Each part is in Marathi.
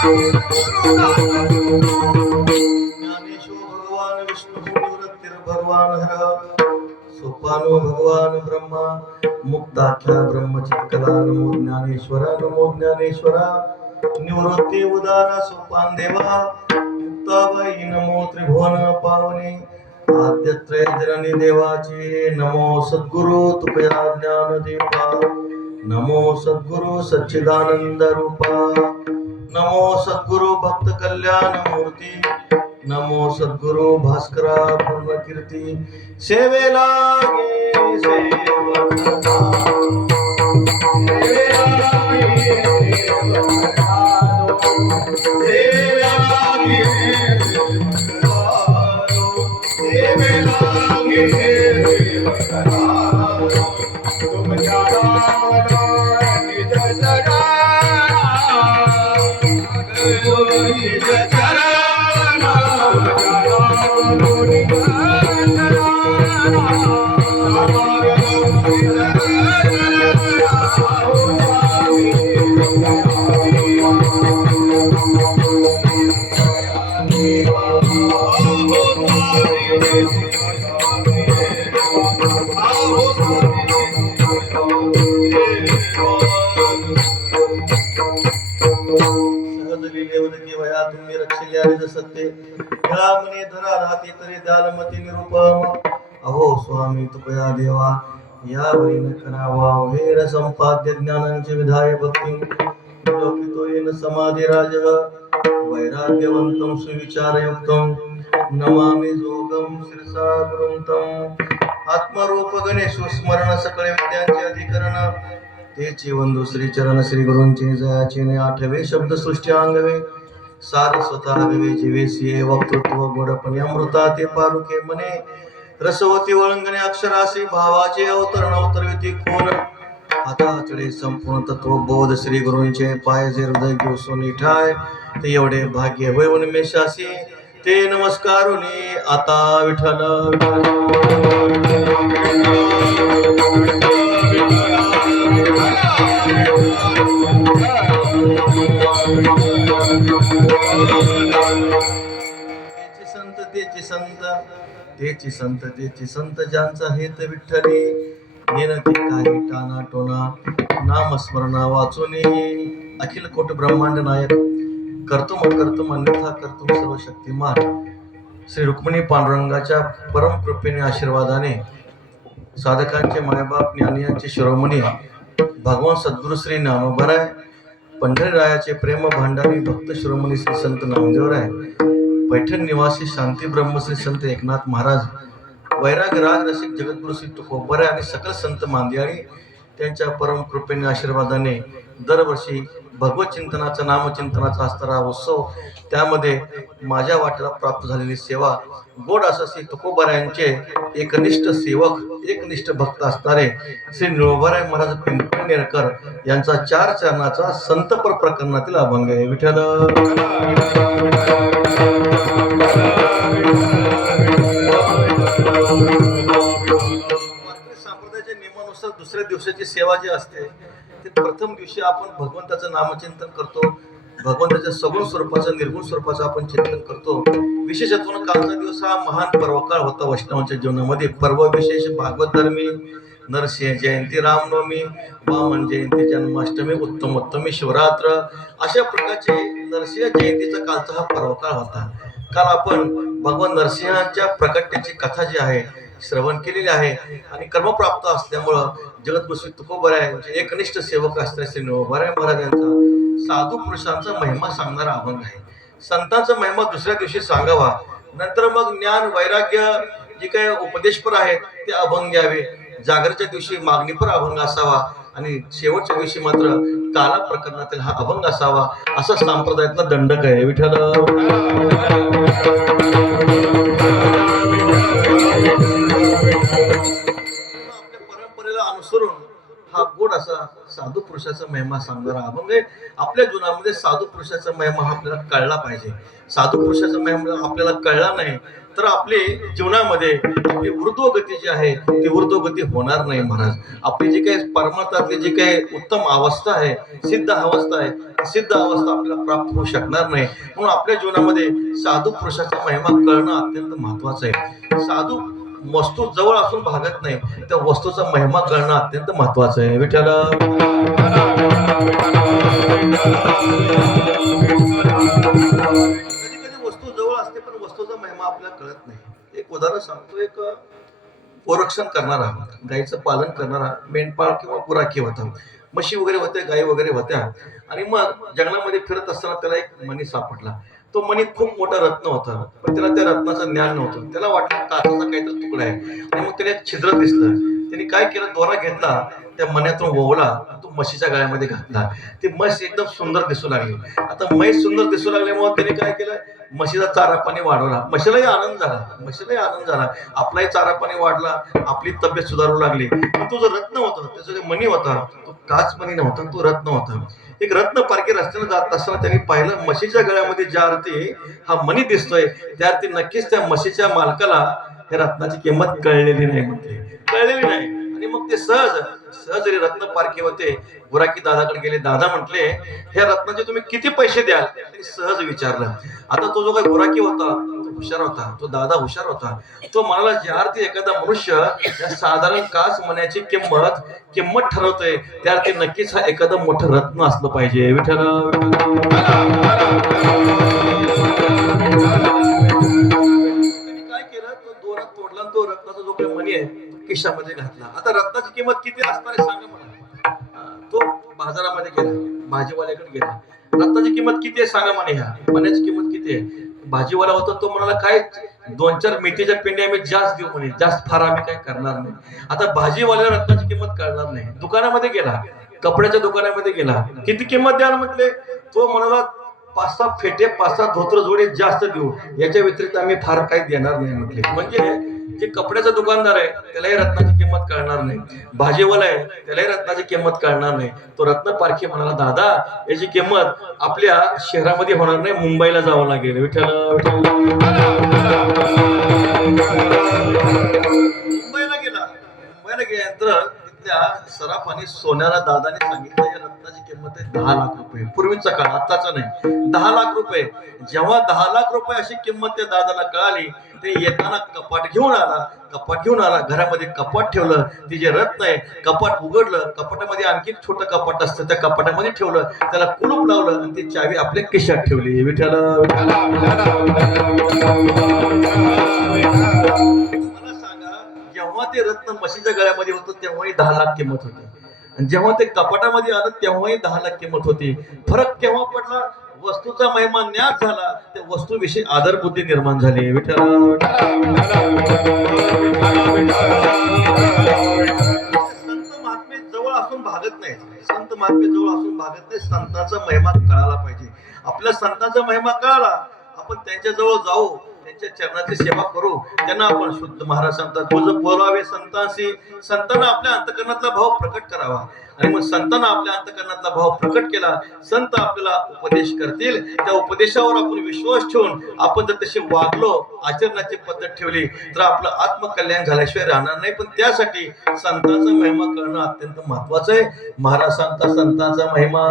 भगवान विष्णु भगवान हर सोपानो भगवान ब्रह्मा मुक्ताख्या ब्रह्मचित्कला नमो ज्ञानेश्वरा निवृत्ती उदारा सोपान देवा मुक्ताबाई नमो त्रिभुवन पावने आद्यत्रय जननी देवाचे नमो सद्गुरु तुपया ज्ञान देवा नमो सद्गुरु सच्चिदानंद रूपा नमो सद्गुरु भक्त कल्याण मूर्ती नमो सद्गुरु भास्करा पूर्ण कीर्ती सेवेला गे सेवका सत्य मने धरा राहते तरी दालमती निरूपम अहो स्वामी तुपया देवा या वरीन करावा वेर संपाद्य ज्ञानांचे विधाय भक्ती लोकितो येन समाधी राज वैराग्यवंतं सुविचारयुक्तं नमामि जोगं शिरसा गुरुंतं आत्मरूप गणेश स्मरण सकळे विद्यांचे अधिकरण तेची वंदू श्री चरण श्री गुरूंचे जयाचे ने आठवे शब्द सृष्टी अंगवे सार स्वतः गवे जीवे सिये वक्तृत्व गोडपणे अमृता ते पारुके मने रसवती वळंगणे अक्षरासी भावाचे अवतरण अवतरविती कोण आता चढे संपूर्ण तत्व बोध श्री गुरूंचे पाय जे हृदय घेऊन ठाय ते एवढे भाग्य होय उन्मेषासी ते नमस्कारुनी आता विठ्ठल तेची संत ज्यांचा हेत विठ्ठली नेनती काही टाना टोना नामस्मरणा वाचुनी अखिल कोट ब्रह्मांड नायक कर्तुम अन्यथा कर्तुम सर्व शक्तिमान श्री रुक्मिणी पांडुरंगाच्या परम कृपेने आशीर्वादाने साधकांचे मायबाप ज्ञानियांचे शिरोमणी भगवान सद्गुरु श्री ज्ञानोबराय पंढरीरायाचे प्रेम भांडारी भक्त शिरोमणी श्री संत नामदेवराय पैठण निवासी शांती ब्रह्म श्री संत एकनाथ महाराज वैराग राग रसिक जगद्गुरु श्री तुकोबराय आणि सकल संत मांदियाळी त्यांच्या परम कृपेने आशीर्वादाने दरवर्षी भगवत चिंतनाचा नामचिंतनाचा असणारा उत्सव त्यामध्ये माझ्या वाट्याला प्राप्त झालेली सेवा गोड असा श्री तुकोबरायांचे एकनिष्ठ सेवक एकनिष्ठ भक्त असणारे श्री निळोबाराय महाराज पिंपळनेरकर यांचा 4 चरणाचा संतपर प्रकरणातील अभंग आहे. विठ्ठल संप्रदायाच्या नियमानुसार दुसऱ्या दिवसाची सेवा जी असते ते प्रथम दिवशी आपण भगवंताचं नामचिंतन करतो, भगवंताच्या सगुण स्वरूपाचं निर्गुण स्वरूपाचं आपण चिंतन करतो. विशेषत्वानं कालचा दिवस हा महान पर्वकाळ होता वैष्णवांच्या जीवनामध्ये. पर्व विशेष भागवत धर्मी नरसिंह जयंती रामनवमी वामन जयंती जन्माष्टमी उत्तमोत्तमी शिवरात्र अशा प्रकारचे नरसिंह जयंतीचा कालचा हा पर्वकाळ होता. काल आपण भगवान नरसिंहांच्या प्रकटतेची कथा जी आहे श्रवण केलेली आहे आणि कर्मप्राप्त असल्यामुळं जगद्गुरु श्री तुकोबरायांचे एकनिष्ठ सेवक असणारे श्री निळोबाराय महाराज यांचा साधू पुरुषांचा महिमा सांगणारा अभंग आहे. संतांचा महिमा दुसऱ्या दिवशी सांगावा, नंतर मग ज्ञान वैराग्य जे काही उपदेशपर आहेत ते अभंग घ्यावे. जागरच्या दिवशी मागणीपर अभंग असावा आणि शेवटच्या दिवशी मात्र काला प्रकरणातील हा अभंग असावा असा संप्रदायातला दंडक आहे. विठ्ठल आपल्या परंपरेला अनुसरून हा गोड असा साधू पुरुषाचा महिमा सांगणारा अभंग आहे. आपल्या जीवनामध्ये साधू पुरुषाचा महिमा हा आपल्याला कळला पाहिजे. साधू पुरुषाचा महिमा आपल्याला कळला नाही तर आपली जीवनामध्ये आपली ऊर्ध्वगती जी आहे ती ऊर्ध्वगती होणार नाही महाराज. आपली जी काही परमार्थातली जी काही उत्तम अवस्था आहे, सिद्ध अवस्था आहे, सिद्ध अवस्था आपल्याला प्राप्त होऊ शकणार नाही. म्हणून आपल्या जीवनामध्ये साधू पुरुषाचा महिमा कळणं अत्यंत महत्वाचं आहे. साधू वस्तू जवळ असून भागत नाही, त्या वस्तूचा महिमा कळणं अत्यंत महत्वाचं आहे. विठ्ठल कधी कधी वस्तू जवळ असते पण वस्तूचा महिमा आपल्याला कळत नाही. एक उदाहरण सांगतो. एक गोरक्षण करणारा, गाईचं पालन करणारा मेंढपाळ किंवा गुराखी होता. म्हशी वगैरे होत्या, गाई वगैरे होत्या. आणि मग जंगलामध्ये फिरत असताना त्याला एक मणी सापडला. तो मणी खूप मोठा रत्न होता, पण त्याला त्या रत्नाचं ज्ञान नव्हतं. त्याला वाटलं काचाचा काहीतरी तुकडा आहे. आणि मग त्याला एक छिद्र दिसलं. त्याने काय केलं, दोरा घेतला, त्या मण्यातून वळवला, तो म्हशीच्या गळ्यामध्ये घातला. ती म्हस एकदम सुंदर दिसू लागली. आता म्हैस सुंदर दिसू लागल्यामुळे त्याने काय केलं, म्हशीचा चारा पाणी वाढवला. म्हशीलाही आनंद झाला. आपलाही चारा पाणी वाढला, आपली तब्येत सुधारू लागली. पण तो जो रत्न होता, त्याचा जो मणी होता, तो काच मणी नव्हता, तो रत्न होता. एक रत्न पारखी रस्त्याने जात असताना त्यांनी पाहिलं, म्हशीच्या गळ्यामध्ये ज्या अर्थी हा मणी दिसतोय त्या अर्थी नक्कीच त्या म्हशीच्या मालकाला या रत्नाची किंमत कळलेली नाही. आणि मग ते सहज रत्न पारखे होते, गुराखी दादाकडे गेले. दादा म्हटले, ह्या रत्नाचे तुम्ही किती पैसे द्याल? त्यांनी सहज विचारलं. आता तो जो काही गुराखी होता तो हुशार होता, तो दादा हुशार होता. तो म्हणाला, ज्या अर्थी एखादा मनुष्य या साधारण काच मण्याची किंमत ठरवतोय त्या अर्थी नक्कीच हा एखादं मोठं रत्न असलं पाहिजे. विठ्ठल काय केलं, तो दोरा तोडला, तो रत्नाचा जो काही मणी आहे खिशामध्ये घातला. आता रत्नाची किंमत किती असणार आहे सांगा मला. तो बाजारामध्ये गेला, भाजीवाल्याकडे गेला. रत्नाची किंमत किती आहे सांगा म्हणे. ह्या मण्याची किंमत किती आहे? भाजीवाला होता, तो म्हणाला, काय 2-4 मेथीच्या पिंड्या आम्ही जास्त देऊ म्हणे, जास्त फार आम्ही काय करणार नाही. आता भाजीवाल्याला रत्नाची किंमत कळणार नाही. दुकानामध्ये गेला, कपड्याच्या दुकानामध्ये गेला, किती किंमत द्याल म्हटले. तो म्हणाला, 5-6 फेटे, 5-6 धोत्र जोडे जास्त देऊ, याच्या व्यतिरिक्त आम्ही फार काही देणार नाही म्हटले. म्हणजे जे कपड्याचा दुकानदार आहे त्यालाही रत्नाची किंमत कळणार नाही, भाजीवाला आहे त्यालाही रत्नाची किंमत कळणार नाही. तो रत्न पारखी म्हणाला, दादा याची किंमत आपल्या शहरामध्ये होणार नाही, मुंबईला जावं लागेल. विठ्ठल मुंबईला गेल्यानंतर तिथल्या सराफाने सोन्याला दादाने सांगितलं, या रत्नाची किंमत आहे 10 लाख रुपये. पूर्वीचा काळ, आत्ताचा नाही, 10 लाख रुपये. जेव्हा 10 लाख रुपये अशी किंमत त्या दादाला कळाली, ते येताना कपाट घेऊन आला. घरामध्ये कपाट ठेवलं. ती जे रत्न आहे, कपाट उघडलं, कपाटामध्ये आणखी छोटं कपाट असतं, त्या कपाटामध्ये ठेवलं, त्याला कुलूप लावलं आणि ती चावी आपल्या खिशात ठेवली. विठ्ठल मला सांगा, जेव्हा ते रत्न म्हशीच्या गळ्यामध्ये होतं तेव्हाही 10 लाख किंमत होती, आणि जेव्हा ते कपाटामध्ये आलं तेव्हाही 10 लाख किंमत होती. फरक केव्हा पडला? वस्तूचा महिमा ज्ञात झाला, त्या वस्तूविषयी आदर बुद्धी निर्माण झाली. विठ्ठल संत महात्मे जवळ असून भागत नाही. संतांचा महिमा कळाला पाहिजे. आपल्या संतांचा महिमा कळाला, आपण त्यांच्या जवळ जाऊ, त्यांच्या चरणाची सेवा करू, त्यांना आपण शुद्ध महाराज सांगतात, तुझं बोलावे संतांशी. संतांना आपल्या अंतकरणातला भाव प्रकट करावा, आणि मग संतांना आपल्या अंतकरणातला भाव प्रकट केला, संत आपल्याला उपदेश करतील. त्या उपदेशावर आपण विश्वास ठेवून आपण जर तसे वागलो, आचरणाची पद्धत ठेवली, तर आपलं आत्मकल्याण झाल्याशिवाय राहणार नाही. पण त्यासाठी संतांचा महिमा करणं अत्यंत महत्वाचं आहे. महाराज सांगतात, संतांचा महिमा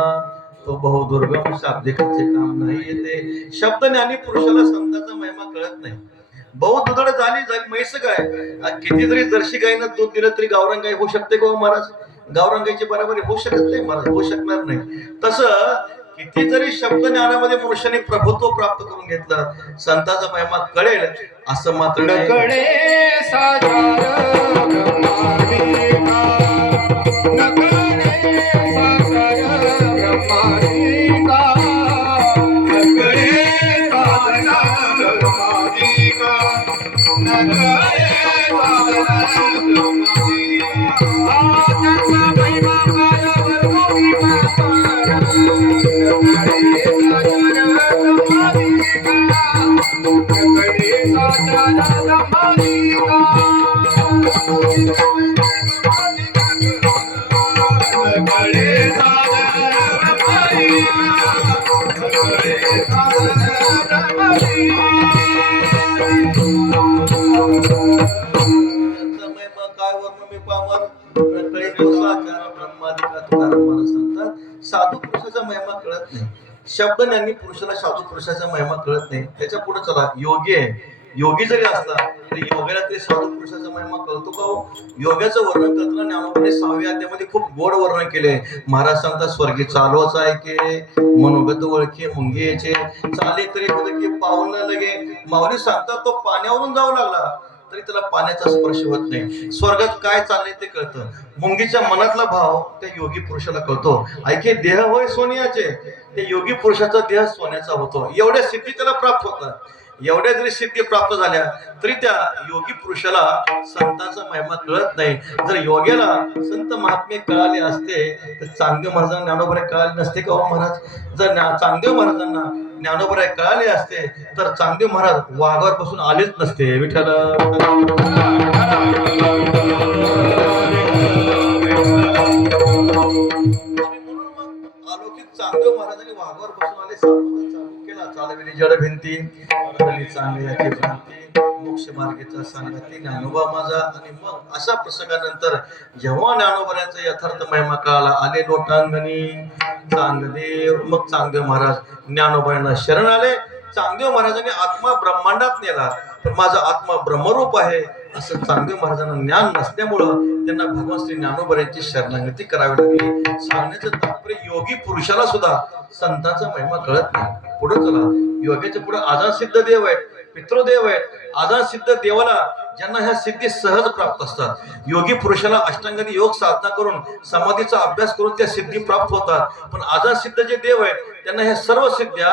तो बहुदुर्गम, शाब्दिकाचे काम नाही येते. शब्द ज्ञानी पुरुषाला संतांचा महिमा कळत नाही. बहुत दुधड झाली म्हैस गाय, किती जरी जर्शी गायनं दूध दिलं तरी गावरान गाय होऊ शकते का महाराज? गावरान गायची बरोबरी होऊ शकत नाही महाराज, होऊ शकणार नाही. तसं किती जरी शब्द ज्ञानामध्ये मनुष्याने प्रभुत्व प्राप्त करून घेतलं, संतांचा महिमा कळेल असं मात्र नाही. साधू पुरुषाचा महिमा कळत नाही. शब्द ज्ञानी पुरुषाला साधू पुरुषाचा महिमा कळत नाही. त्याच्या पुढे चला, योगी आहे. योगी जरी असला तरी योग्याला ते साधू पुरुषाचा महिमा कळतो का हो? योग्याचं वर्णन करताना ज्ञानोबाने 6व्या अध्यायामध्ये खूप गोड वर्णन केले. महाराज सांगतात, स्वर्गी चालवच ऐके मनोगत ओळखे मुंगेचे चाले तरी की पाऊल न लगे. माऊली सांगतात तो पाण्यावरून जाऊ लागला तरी त्याला पाण्याचा स्पर्श होत नाही. स्वर्गात काय चाललंय ते कळतं. मुंगीच्या मनातला भाव त्या योगी पुरुषाला कळतो. ऐके देह होय सोन्याचे, ते योगी पुरुषाचा देह सोन्याचा होतो. एवढ्या सिद्धी त्याला प्राप्त होतात. एवढ्या जरी सिद्धी प्राप्त झाल्या तरी त्या योगी पुरुषाला संतांचा महिमा कळत नाही. जर योग्याला संत महात्मे कळाले असते तर चांगदेव महाराजांना ज्ञानोबराय कळाले नसते का हो महाराज? जर चांगदेव महाराजांना ज्ञानोबराय कळाले असते तर चांगदेव महाराज वाघावर बसून आलेच नसते. विठ्ठल अलौकिक चांगदेव महाराजांनी वाघावर बसून आले. चालू केला चालविली जड भिंती चांगली मोक्ष मार्गाचा सांगती ज्ञानोबा माझा. आणि मग अशा प्रसंगानंतर जेव्हा ज्ञानोबऱ्यांचा यथार्थ महिमा कळाला, आले लोटांगणी चांगदेव. मग चांगदेव महाराज ज्ञानोबांना शरण आले. चांगदेव महाराजांनी आत्मा ब्रह्मांडात नेला, पण माझा आत्मा ब्रह्मरूप आहे असं चांगदेव महाराजांना ज्ञान नसल्यामुळं त्यांना भगवान श्री ज्ञानोबऱ्यांची शरणागती करावी लागली. सांगण्याचं तात्पर्य योगी पुरुषाला सुद्धा संतांचा महिमा कळत नाही. पुढे चला, योग्याच्या पुढे आजान सिद्ध देव आहेत, पितृदेव आहेत. आजान सिद्ध देवाला ज्यांना ह्या सिद्धी सहज प्राप्त असतात. योगी पुरुषाला अष्टांगाने योग साधना करून समाधीचा अभ्यास करून त्या सिद्धी प्राप्त होतात. पण आजान सिद्ध जे देव आहेत त्यांना ह्या सर्व सिद्ध्या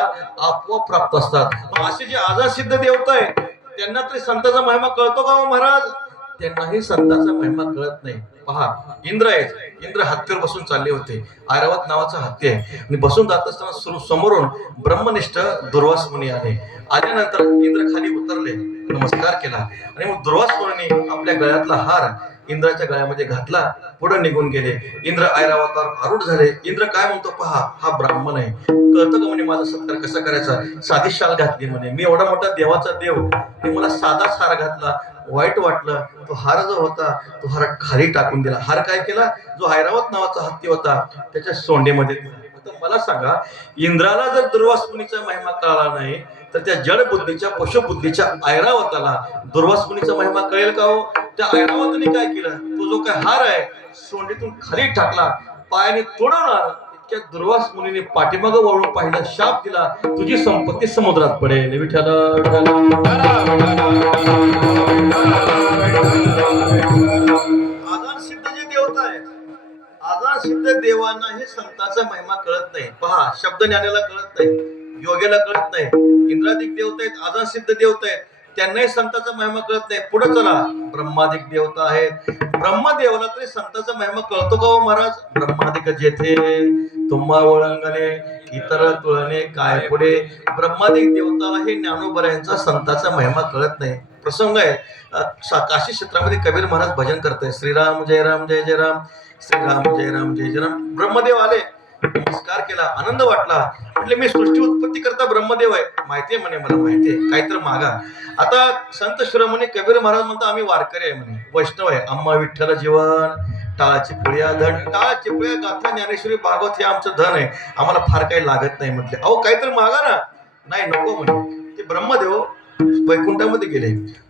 आपोआप प्राप्त असतात. असे जे आजान सिद्ध देवता आहेत त्यांना तरी संतांचा महिमा कळतो का हो महाराज? त्यांनाही संतांचा महिमा कळत नाही. पहा, इंद्र आहेत. इंद्र हत्तीवर बसून चालले होते. ऐरावत नावाचा हत्ती आहे. आणि बसून जात असताना समोरून ब्रह्मनिष्ठ दुर्वास मुनी आले. आल्यानंतर इंद्र खाली उतरले, नमस्कार केला आणि मग दुर्वास मुनीने आपल्या गळ्यातला हार इंद्राच्या गळ्यामध्ये घातला, पुढे निघून गेले. इंद्र ऐरावतावर आरूढ झाले. इंद्र काय म्हणतो, पहा हा ब्राह्मण आहे, कळतं का म्हणे माझा सत्कार कसा करायचा? साधी शाल घातली म्हणे, मी एवढा मोठा देवाचा देव, मी मला साधाच हार घातला, वाईट वाटलं. तो हार जो होता तो हार खाली टाकून दिला. हार काय केला? जो ऐरावत नावाचा हत्ती होता त्याच्या सोंडेमध्ये. आता मला सांगा, इंद्राला जर दुर्वास मुनीचा महिमा कळाला नाही तर त्या जड बुद्धीच्या पशुबुद्धीच्या ऐरावताला दुर्वास मुनीचा महिमा कळेल का हो? त्या ऐरावताने काय केलं, तो जो काय हार आहे सोंडीतून खाली टाकला, पायाने तोडवला. इतक्या दुर्वास मुनीने पाठीमागं वळून पाहिला, शाप दिला, तुझी संपत्ती समुद्रात पडेल. विठ्ठल आजान सिद्ध जे देवता आहेत, आजान सिद्ध देवांना हे संतांचा महिमा कळत नाही. पहा, शब्द ज्ञानाला कळत नाही, योग्याला कळत नाही. इंद्रादिक देवता आहेत, आजान सिद्ध देवता आहेत, त्यांनाही संतांचा महिमा कळत नाही. पुढे चला, ब्रह्मादिक देवता आहेत. ब्रह्मदेवाला तरी संतांचा महिमा कळतो का हो महाराज? ब्रह्मादिक जेथे तुम्हा ओळंगणे इतर तुळणे काय पुढे. ब्रह्मादिक देवताला हे ज्ञानोबऱ्यांचा संतांचा महिमा कळत नाही. प्रसंग आहे, काशी क्षेत्रामध्ये कबीर महाराज भजन करताय, श्रीराम जय राम जय जय राम, श्रीराम जय राम जय जय राम. ब्रह्मदेव आले, नमस्कार केला, आनंद वाटला. म्हटले मी सृष्टी उत्पत्ती करता ब्रह्मदेव आहे. माहितीये म्हणे, मला माहितीये, काहीतरी मागा. आता संत शिरोमणी कबीर महाराज म्हणतात आम्ही वारकरी आहे म्हणे, वैष्णव आहे. आम्हा विठ्ठल जीवन टाळाची पुळ्या धन, टाळाची पुळ्या गाथा ज्ञानेश्वरी भागवत हे आमचं धन आहे, आम्हाला फार काही लागत नाही. म्हटले अहो काहीतरी मागा ना. नाही नको म्हणे. ते ब्रह्मदेव वैकुंठामध्ये गेले.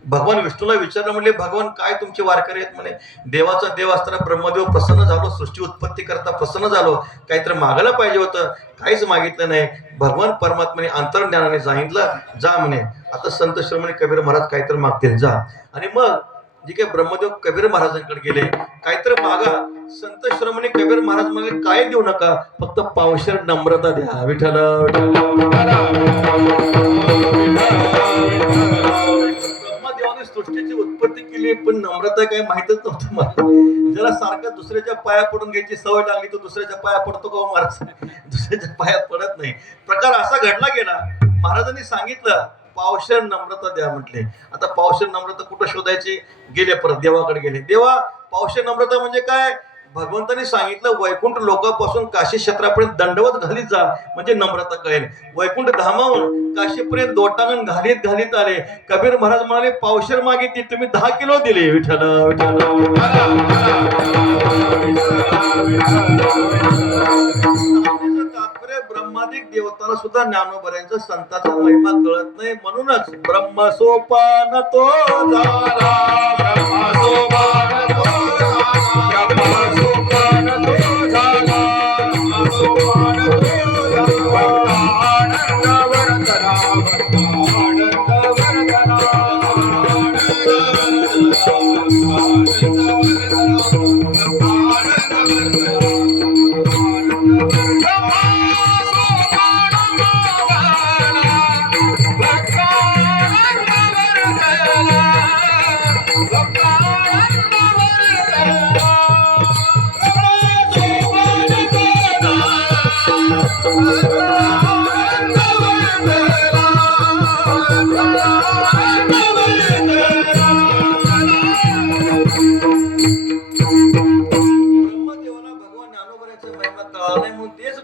भगवान विष्णूला विचारलं, म्हणले भगवान काय तुमचे वारकरी आहेत म्हणे. देवाचा देव असताना ब्रह्मदेव प्रसन्न झालो, सृष्टी उत्पत्ती करता प्रसन्न झालो, काहीतरी मागायला पाहिजे होतं, काहीच मागितलं नाही. भगवान परमात्म्याने अंतर्ज्ञानाने सांगितलं जा म्हणे, आता संत शिरोमणी कबीर महाराज काहीतरी मागतील, जा. आणि मग जे काही ब्रह्मदेव कबीर महाराजांकडे गेले, काहीतरी मागा. संत शिरोमणी कबीर महाराज म्हणाले काय देऊ नका, फक्त पावशेर नम्रता द्या. विठ्ठल ब्रह्मदेवाने सृष्टीची उत्पत्ती केली, पण नम्रता काय माहितच नव्हतं मला. ज्याला सारखं दुसऱ्याच्या पाया पडून घ्यायची सवय लागली तो दुसऱ्याच्या पाया पडतो का महाराज? दुसऱ्याच्या पाया पडत नाही. प्रकार असा घडला गेला, महाराजांनी सांगितलं पावशेर नम्रता द्या म्हटले. आता पावशेर नम्रता कुठं शोधायची? गेले परत देवाकडे गेले. देवा पावशेर नम्रता म्हणजे काय? भगवंताने सांगितलं वैकुंठ लोकांपासून काशी क्षेत्रापर्यंत दंडवत घालीत जा म्हणजे नम्रता कळेल. वैकुंठ धामावून काशीपर्यंत दोटांगण घालीत घालीत आले. कबीर महाराज म्हणाले पावशेर मागितली तुम्ही 10 किलो दिले. विठ्ठल तात्पर्य ब्रह्मादिक देवताला सुद्धा ज्ञानोबऱ्यांचा संतांचा महिमा कळत नाही. म्हणूनच ब्रह्म सोपान तो झाला. ब्रह्म सोपान तो झाला. ब्रह्म सोपान तो झाला. ब्रह्म सोपान तो झाला. आनंद वर्धना आनंद वर्धना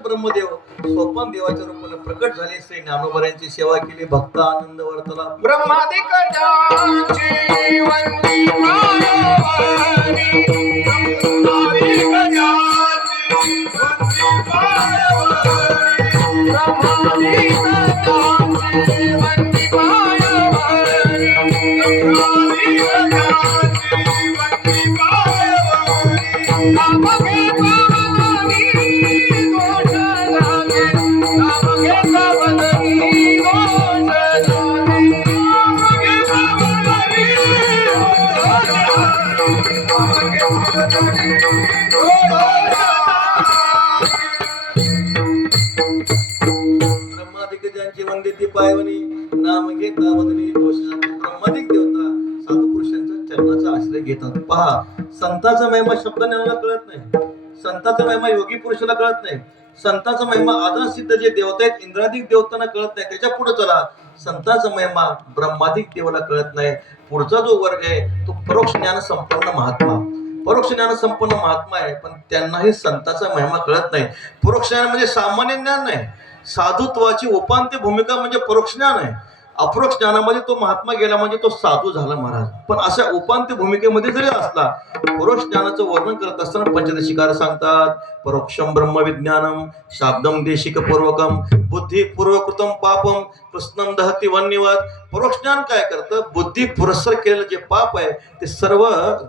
ब्रह्मदेव सोपान देवाच्या रूपाने प्रकट झाले. श्री ज्ञानोबऱ्यांची सेवा केली. भक्त आनंद वर्तला. ब्रह्मादिक जाची वंदी मायावानी ब्रह्मादिक जाची वंदी मायावानी ब्रह्मादिक जाची वंदी मायावानी ब्रह्मादिक जाची वंदी मायावानी आपके ब्रह्मादिक वंदिती पायवनी नाम घेता बदली ब्रह्मादिक देवता साधू पुरुषांच्या चरणाचा आश्रय घेतात. पहा संतांचा महिमा शब्द ज्ञानाला कळत नाही. संतांचा महिमा योगी पुरुषाला कळत नाही. संतांचा महिमा आदर सिद्ध जे देवता आहेत इंद्रादिक देवतांना कळत नाही. त्याच्या पुढे चला संतांचा महिमा ब्रह्मादिक देवाला कळत नाही. पुढचा जो वर्ग आहे तो परोक्ष ज्ञान संपन्न महात्मा. परोक्ष ज्ञान संपन्न महात्मा आहे पण त्यांनाही संतांचा महिमा कळत नाही. परोक्ष ज्ञान म्हणजे सामान्य ज्ञान नाही. साधुत्वाची उपांत्य भूमिका म्हणजे परोक्ष ज्ञान आहे. अपरोक्ष ज्ञानामध्ये तो महात्मा गेला म्हणजे तो साधू झाला महाराज. पण अशा उपांत्य भूमिकेमध्ये जरी असला परोक्ष ज्ञानाचं वर्णन करत असताना पंचदशिकार सांगतात परोक्षम ब्रह्म विज्ञानम शाब्दम देशिक पूर्वकम बुद्धी पूर्वकृतम पापम कृष्णम दहती वन्यवत. परोक्ष ज्ञान काय करतं बुद्धी पुरस्सर केलेलं जे पाप आहे ते सर्व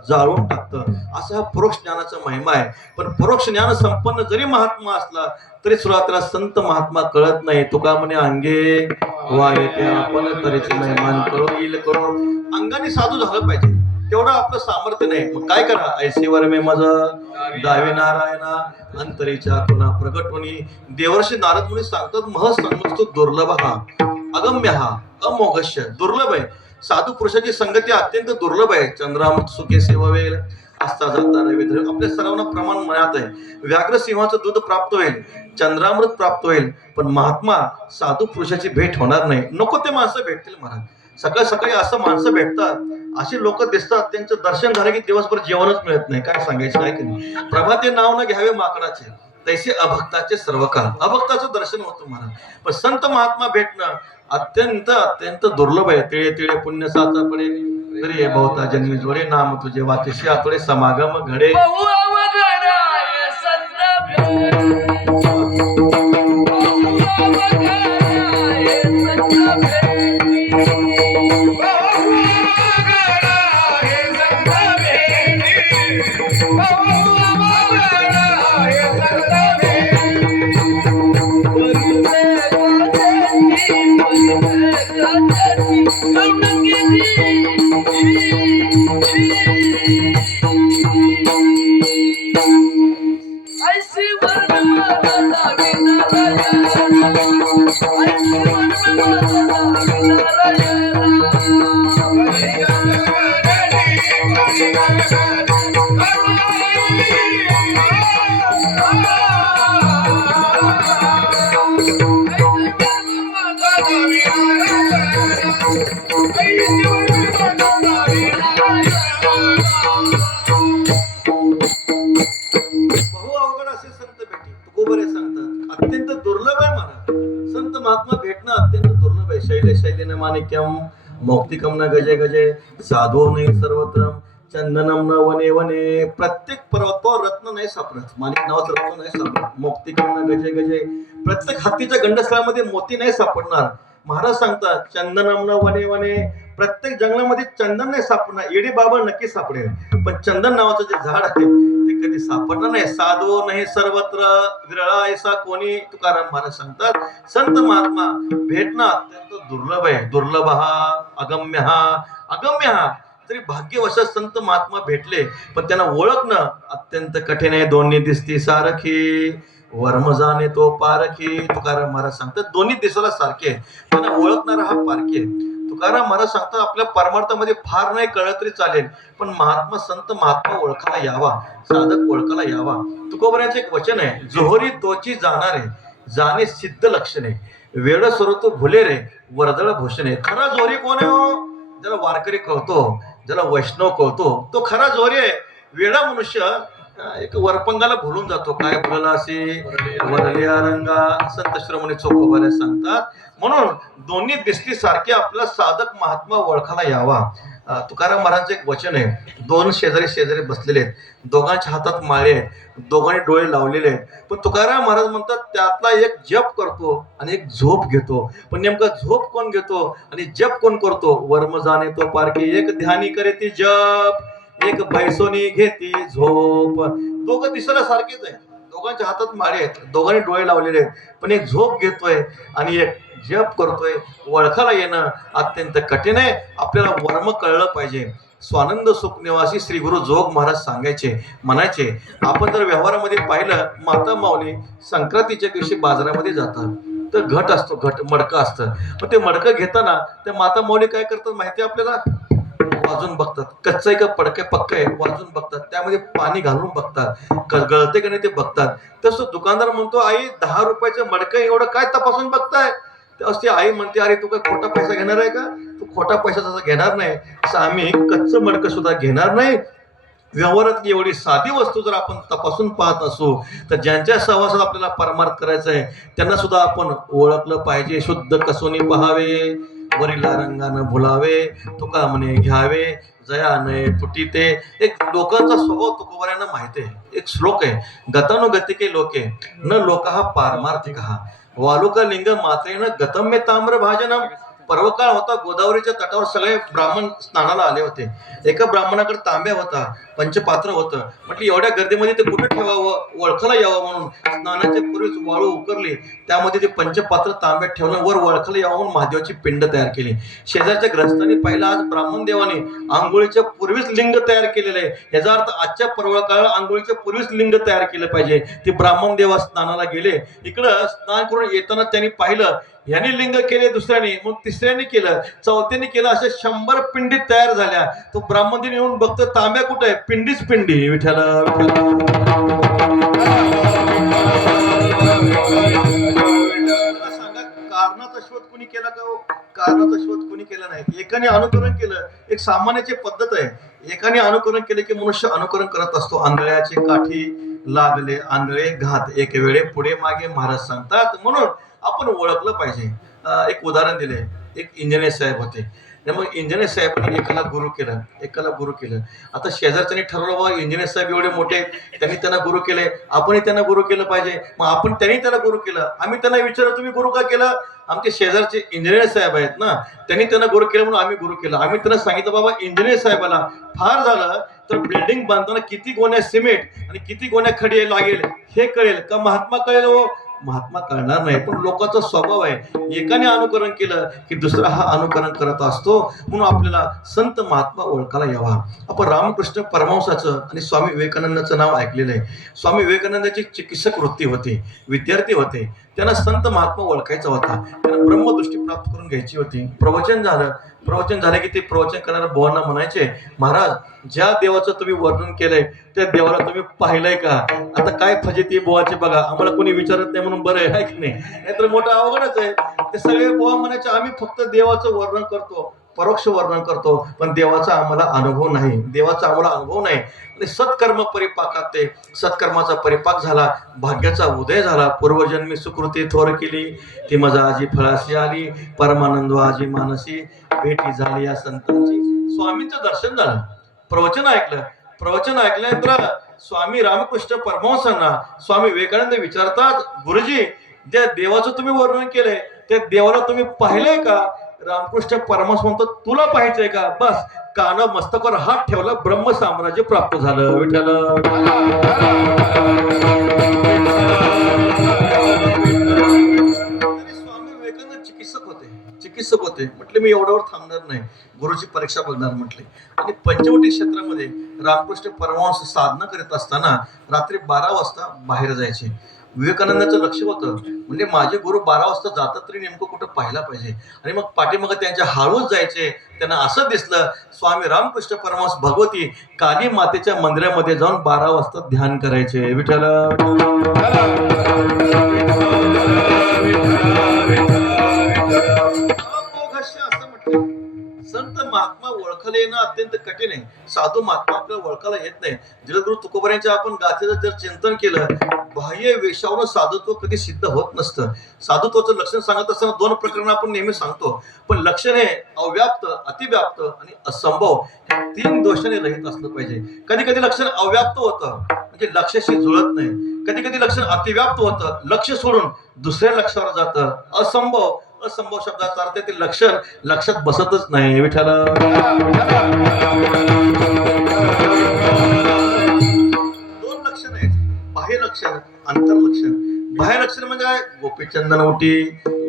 जाळून टाकतं. असा हा परोक्ष ज्ञानाचा महिमा आहे. पण परोक्ष ज्ञान संपन्न जरी महात्मा असला तरी सुरुवातीला संत महात्मा कळत नाही. तुका म्हणे अंगे वा येते आपण तरीचे महिमान करो येईल करो. अंगाने साधू झालं पाहिजे तेवढं आपलं सामर्थ्य नाही. मग काय करा ऐसेवर मे मज दावे नारायणा अंतरीच्या पुन्हा प्रगट होणी. देवर्षी नारद मुनी सांगतात महसंमस्तो दुर्लभ हा अगम्य हा अमोघश्य. दुर्लभ आहे. साधू पुरुषाची संगती अत्यंत दुर्लभ आहे. चंद्रामृत सुखे सेवावेल असता जाता नैवेद्य. आपल्या सर्वांना प्रमाण मिळत आहे. व्याघ्र सिंहाचं दूध प्राप्त होईल चंद्रामृत प्राप्त होईल पण महात्मा साधू पुरुषाची भेट होणार नाही. नको ते माणसं भेटतील महाराज. सकाळ सकाळी असं माणसं भेटतात अशी लोक दिसतात त्यांचं दर्शन झालं की दिवसभर जेवणच मिळत नाही. काय सांगायचं काय की नाही. प्रभाते नाव न घ्यावे माकडाचे तैसे अभक्ताचे सर्व काळ. अभक्ताचं दर्शन होतं महाराज. पण संत महात्मा भेटणं अत्यंत अत्यंत दुर्लभ आहे. तिळे तिळे पुण्य साचा पडे तरी बहुता जन्मी जोडे नाम तुझे वाचेशी आतोडे समागम घडे. अत्यंत दुर्लभ आहे महाराज. संत महात्मा भेटणं अत्यंत दुर्लभ आहे. शैले शैलेन माणिक्यम मौक्तिकम न गजे गजे साधो नाही सर्वत्र चंदनम न वने वने. प्रत्येक पर्वतावर रत्न नाही सापडत, माणिक नावाचं रत्न नाही सापडत. मौक्तिकम न गजे गजे, प्रत्येक हत्तीच्या गंडस्थळामध्ये मोती नाही सापडणार. महाराज सांगतात चंदनम न वने वने, प्रत्येक जंगलामध्ये चंदन नाही सापडणार. येडी बाबा नक्की सापडेल, पण चंदन नावाचं जे झाड आहे ते कधी सापडणार नाही. साधो नाही सर्वत्र विरळा ऐसा कोणी. तुकाराम महाराज सांगतात संत महात्मा भेटणं अत्यंत दुर्लभ आहे. दुर्लभ हा अगम्य हा अगम्य हा. तरी भाग्यवशात संत महात्मा भेटले, पण त्यांना ओळखणं अत्यंत कठीण आहे. दोन्ही दिसती सारखी वर्म जाणे तो पारखी. तुकाराम महाराज सांगतात दोन्ही दिसायला सारखे, त्यांना ओळखणारा हा पारखी आहे. तुकाराम महाराज सांगतात आपल्या परमार्थामध्ये फार नाही कळलं तरी चालेल, पण महात्मा संत महात्मा ओळखायला यावा, साधक ओळखायला यावा. तुकोबऱ्याचं एक वचन आहे, जोहरी तोची जाणारे जाणे सिद्ध लक्षणे, वेळ स्वरूप भुले रे वर्दळ भूषणे. खरा जोहरी कोण आहे हो? ज्याला वारकरी कळतो, ज्याला वैष्णव कळतो, तो खरा जोहरी आहे. वेडा मनुष्य एक वरपंगाला भुलून जातो. काय बोलला असे वरल्या रंगा, संत श्रमणी चोखोबाला सांगतात. म्हणून दोन्ही दिसती सारखे आपला साधक महात्मा ओळखायला यावा. तुकाराम महाराजांचं एक वचन आहे, दोन शेजारी शेजारी बसलेले आहेत, दोघांच्या हातात माळे आहेत, दोघांनी डोळे लावलेले आहेत, पण तुकाराम महाराज म्हणतात त्यातला एक जप करतो आणि एक झोप घेतो. पण नेमका झोप कोण घेतो आणि जप कोण करतो? वर्म जाणे तो पारखी, एक ध्यानी करे ती जप, एक बैसोनी घेती झोप. दोघं दिसायला सारखेच आहे, दोघांच्या हातात माळे आहेत, दोघांनी डोळे लावलेले आहेत, पण एक झोप घेतोय आणि एक जप करतोय. ओळखायला येणं अत्यंत कठीण आहे. आपल्याला वर्म कळलं पाहिजे. स्वानंद सुख निवासी श्री गुरु जोग महाराज सांगायचे, म्हणायचे, आपण जर व्यवहारामध्ये पाहिलं, माता माऊली संक्रांतीच्या दिवशी बाजारामध्ये जातात, तर घट असतो, घट मडकं असतं. पण ते मडकं घेताना त्या माता माऊली काय करतात माहिती आहे आपल्याला? वाजून बघतात, कच्चं आहे का पडकं पक्क आहे वाजून बघतात, त्यामध्ये पाणी घालून बघतात, गळते का नाही ते बघतात. तसं दुकानदार म्हणतो, आई 10 रुपयाचं मडकं एवढं काय तपासून बघताय? अशी आई म्हणते, अरे तू काय खोटा पैसा घेणार आहे का? तू खोटा पैसा जसा घेणार नाही तसं आम्ही कच्चं मडकं सुद्धा घेणार नाही. व्यवहारातली एवढी साधी वस्तू जर आपण तपासून पाहत असू, तर ज्यांच्या सहवासात आपल्याला परमार्थ करायचा आहे त्यांना सुद्धा आपण ओळखलं पाहिजे. शुद्ध कसोनी पहावे, वरीला रंगानं भुलावे, तुका म्हणे घ्यावे, जया नये तुटी ते. एक लोकांचा स्वभाव तुकोबऱ्यांना माहिती आहे. एक श्लोक आहे, गतानुगतिके लोके न लोक हा पारमार्थिक हा वालुका लिंग मात्रेनं गतम्य ताम्र भाजनम. पर्वकाळ होता, गोदावरीच्या तटावर सगळे ब्राह्मण स्नानाला आले होते. एका ब्राह्मणाकडे तांब्या होता, पंचपात्र होतं. म्हटलं एवढ्या गर्दीमध्ये ते कुठे ठेवावं, ओळखायला यावं म्हणून स्नानाच्या पूर्वीच वाळू उकरली, त्यामध्ये ते पंचपात्र तांब्यात ठेवलं, वर ओळखायला यावं म्हणून महादेवाची पिंड तयार केली. शेजारच्या ग्रस्तांनी पाहिलं, आज ब्राह्मण देवाने आंघोळीच्या पूर्वीच लिंग तयार केलेलं आहे. याचा अर्थ आजच्या पर्वकाळाला आंघोळीच्या पूर्वीच लिंग तयार केलं पाहिजे. ते ब्राह्मण देवा स्नानाला गेले. इकडं स्नान करून येताना त्यांनी पाहिलं, याने लिंग केले, दुसऱ्याने, मग तिसऱ्याने केलं, चौथ्याने केलं, अशा 100 पिंडी तयार झाल्या. तो ब्राह्मण येऊन बघतो, तांब्या कुठे आहे? पिंडीच पिंडी. विठ्ठल सांगा, कारणाचा शोध कोणी केला का हो? कारणाचा शोध कोणी केला नाही. एकाने अनुकरण केलं. एक सामान्याची पद्धत आहे, एकाने अनुकरण केले की मनुष्य अनुकरण करत असतो. आंधळ्याचे काठी लागले आंधळे घात, एक वेळे पुढे मागे महाराज सांगतात. म्हणून आपण ओळखलं पाहिजे. एक उदाहरण दिले, एक इंजिनियर साहेब होते. त्यामुळे इंजिनियर साहेबांनी एकाला गुरु केलं, एकाला गुरु केलं. आता शेजारच्याने ठरवलं, बाबा इंजिनियर साहेब एवढे मोठे, त्यांनी त्यांना गुरु केले, आपणही त्यांना गुरु केलं पाहिजे. मग आपण त्यांनी त्याला गुरु केलं. आम्ही त्यांना विचारलं, तुम्ही गुरु का केलं? आमचे शेजारचे इंजिनियर साहेब आहेत ना, त्यांनी त्यांना गुरु केलं म्हणून आम्ही गुरु केलं. आम्ही त्यांना सांगितलं, बाबा इंजिनियर साहेबाला फार झालं तर बिल्डिंग बांधताना किती गोण्या सिमेंट आणि किती गोण्या खडी लागेल हे कळेल का? महात्मा कळेल हो? महात्मा कळणार नाही. पण लोकांचा स्वभाव आहे, एकाने अनुकरण केलं की दुसरा हा अनुकरण करत असतो. म्हणून आपल्याला संत महात्मा ओळखायला यावा. आपण रामकृष्ण परमहंसाचं आणि स्वामी विवेकानंदाचं नाव ऐकलेलं आहे. स्वामी विवेकानंदाची चिकित्सक वृत्ती होती, विद्यार्थी होते. त्यांना संत महात्मा ओळखायचा होता, त्यांना ब्रह्मदृष्टी प्राप्त करून घ्यायची होती. प्रवचन झालं की ते प्रवचन करणाऱ्या बुवांना म्हणायचे, महाराज ज्या देवाचं तुम्ही वर्णन केलंय त्या देवाला तुम्ही पाहिलंय का? आता काय फजिती बुवाची बघा, आम्हाला कोणी विचारत नाही म्हणून बरं आहे की नाही, नाहीतर मोठं अवघडच आहे. ते सगळे बुवा म्हणायचे, आम्ही फक्त देवाचं वर्णन करतो, परोक्ष वर्णन करतो, पण देवाचा आम्हाला अनुभव नाही, देवाचा आम्हाला अनुभव नाही. आणि सत्कर्म परिपाकात ते सत्कर्माचा परिपाक झाला, भाग्याचा उदय झाला, पूर्वजन्मी सुकृती थोर केली, ती मजा आजी फळाशी आली, परमानंद आजी मानसी भेटी झाली या संतांची. स्वामींचं दर्शन झालं, प्रवचन ऐकलं. प्रवचन ऐकल्यानंतर स्वामी रामकृष्ण परमहंसांना स्वामी विवेकानंद विचारतात, गुरुजी ज्या देवाचं तुम्ही वर्णन केलंय त्या देवाला तुम्ही पाहिलंय का? रामकृष्ण परमहंस म्हणतो, तुला पाहायचंय का? बस काना मस्तकावर हात ठेवला, ब्रह्म साम्राज्य प्राप्त झालं. विठ्ठल स्वामी विवेकानंद चिकित्सक होते. म्हटले मी एवढ्यावर थांबणार नाही, गुरुची परीक्षा बघणार म्हटले. आणि पंचवटी क्षेत्रामध्ये रामकृष्ण परमहंस साधना करीत असताना रात्री 12 वाजता बाहेर जायचे. विवेकानंदाचं लक्ष होतं, म्हणजे माझे गुरु 12 वाजता जातात तरी नेमकं कुठं पाहायला पाहिजे. आणि मग पाठीमाग त्यांच्या हळूच जायचे. त्यांना असं दिसलं स्वामी रामकृष्ण परमहंस भगवती काली मातेच्या मंदिरामध्ये जाऊन 12 वाजता ध्यान करायचे. विठ्ठल असं म्हटलं. संत महात्मा ओळखले येणं अत्यंत कठीण आहे. साधू महात्मा आपल्याला ओळखायला येत नाही. जगद्गुरु तुकोबारायांच्या आपण गाथेचं जर चिंतन केलं, बाह्य वेशावरून साधुत्व कधी सिद्ध होत नसतं. साधुत्वाचं लक्षण सांगत असताना 2 प्रकरण आपण नेहमी सांगतो, पण लक्षण हे अव्याप्त, अतिव्याप्त आणि असंभव या 3 दोषाने रहित असलं पाहिजे. कधी कधी लक्षण अव्याप्त होतं, म्हणजे लक्ष्याशी जुळत नाही. कधी कधी लक्षण अतिव्याप्त होतं, लक्ष सोडून दुसऱ्या लक्षावर जातं. असंभव शब्दाचा अर्थ ते लक्षण लक्षात बसतच नाही. विठ्ठल 2 लक्षण आहेत, बाह्य लक्षण, अंतर्लक्षण. बाह्य लक्षण म्हणजे काय? गोपीचंदन ओटी,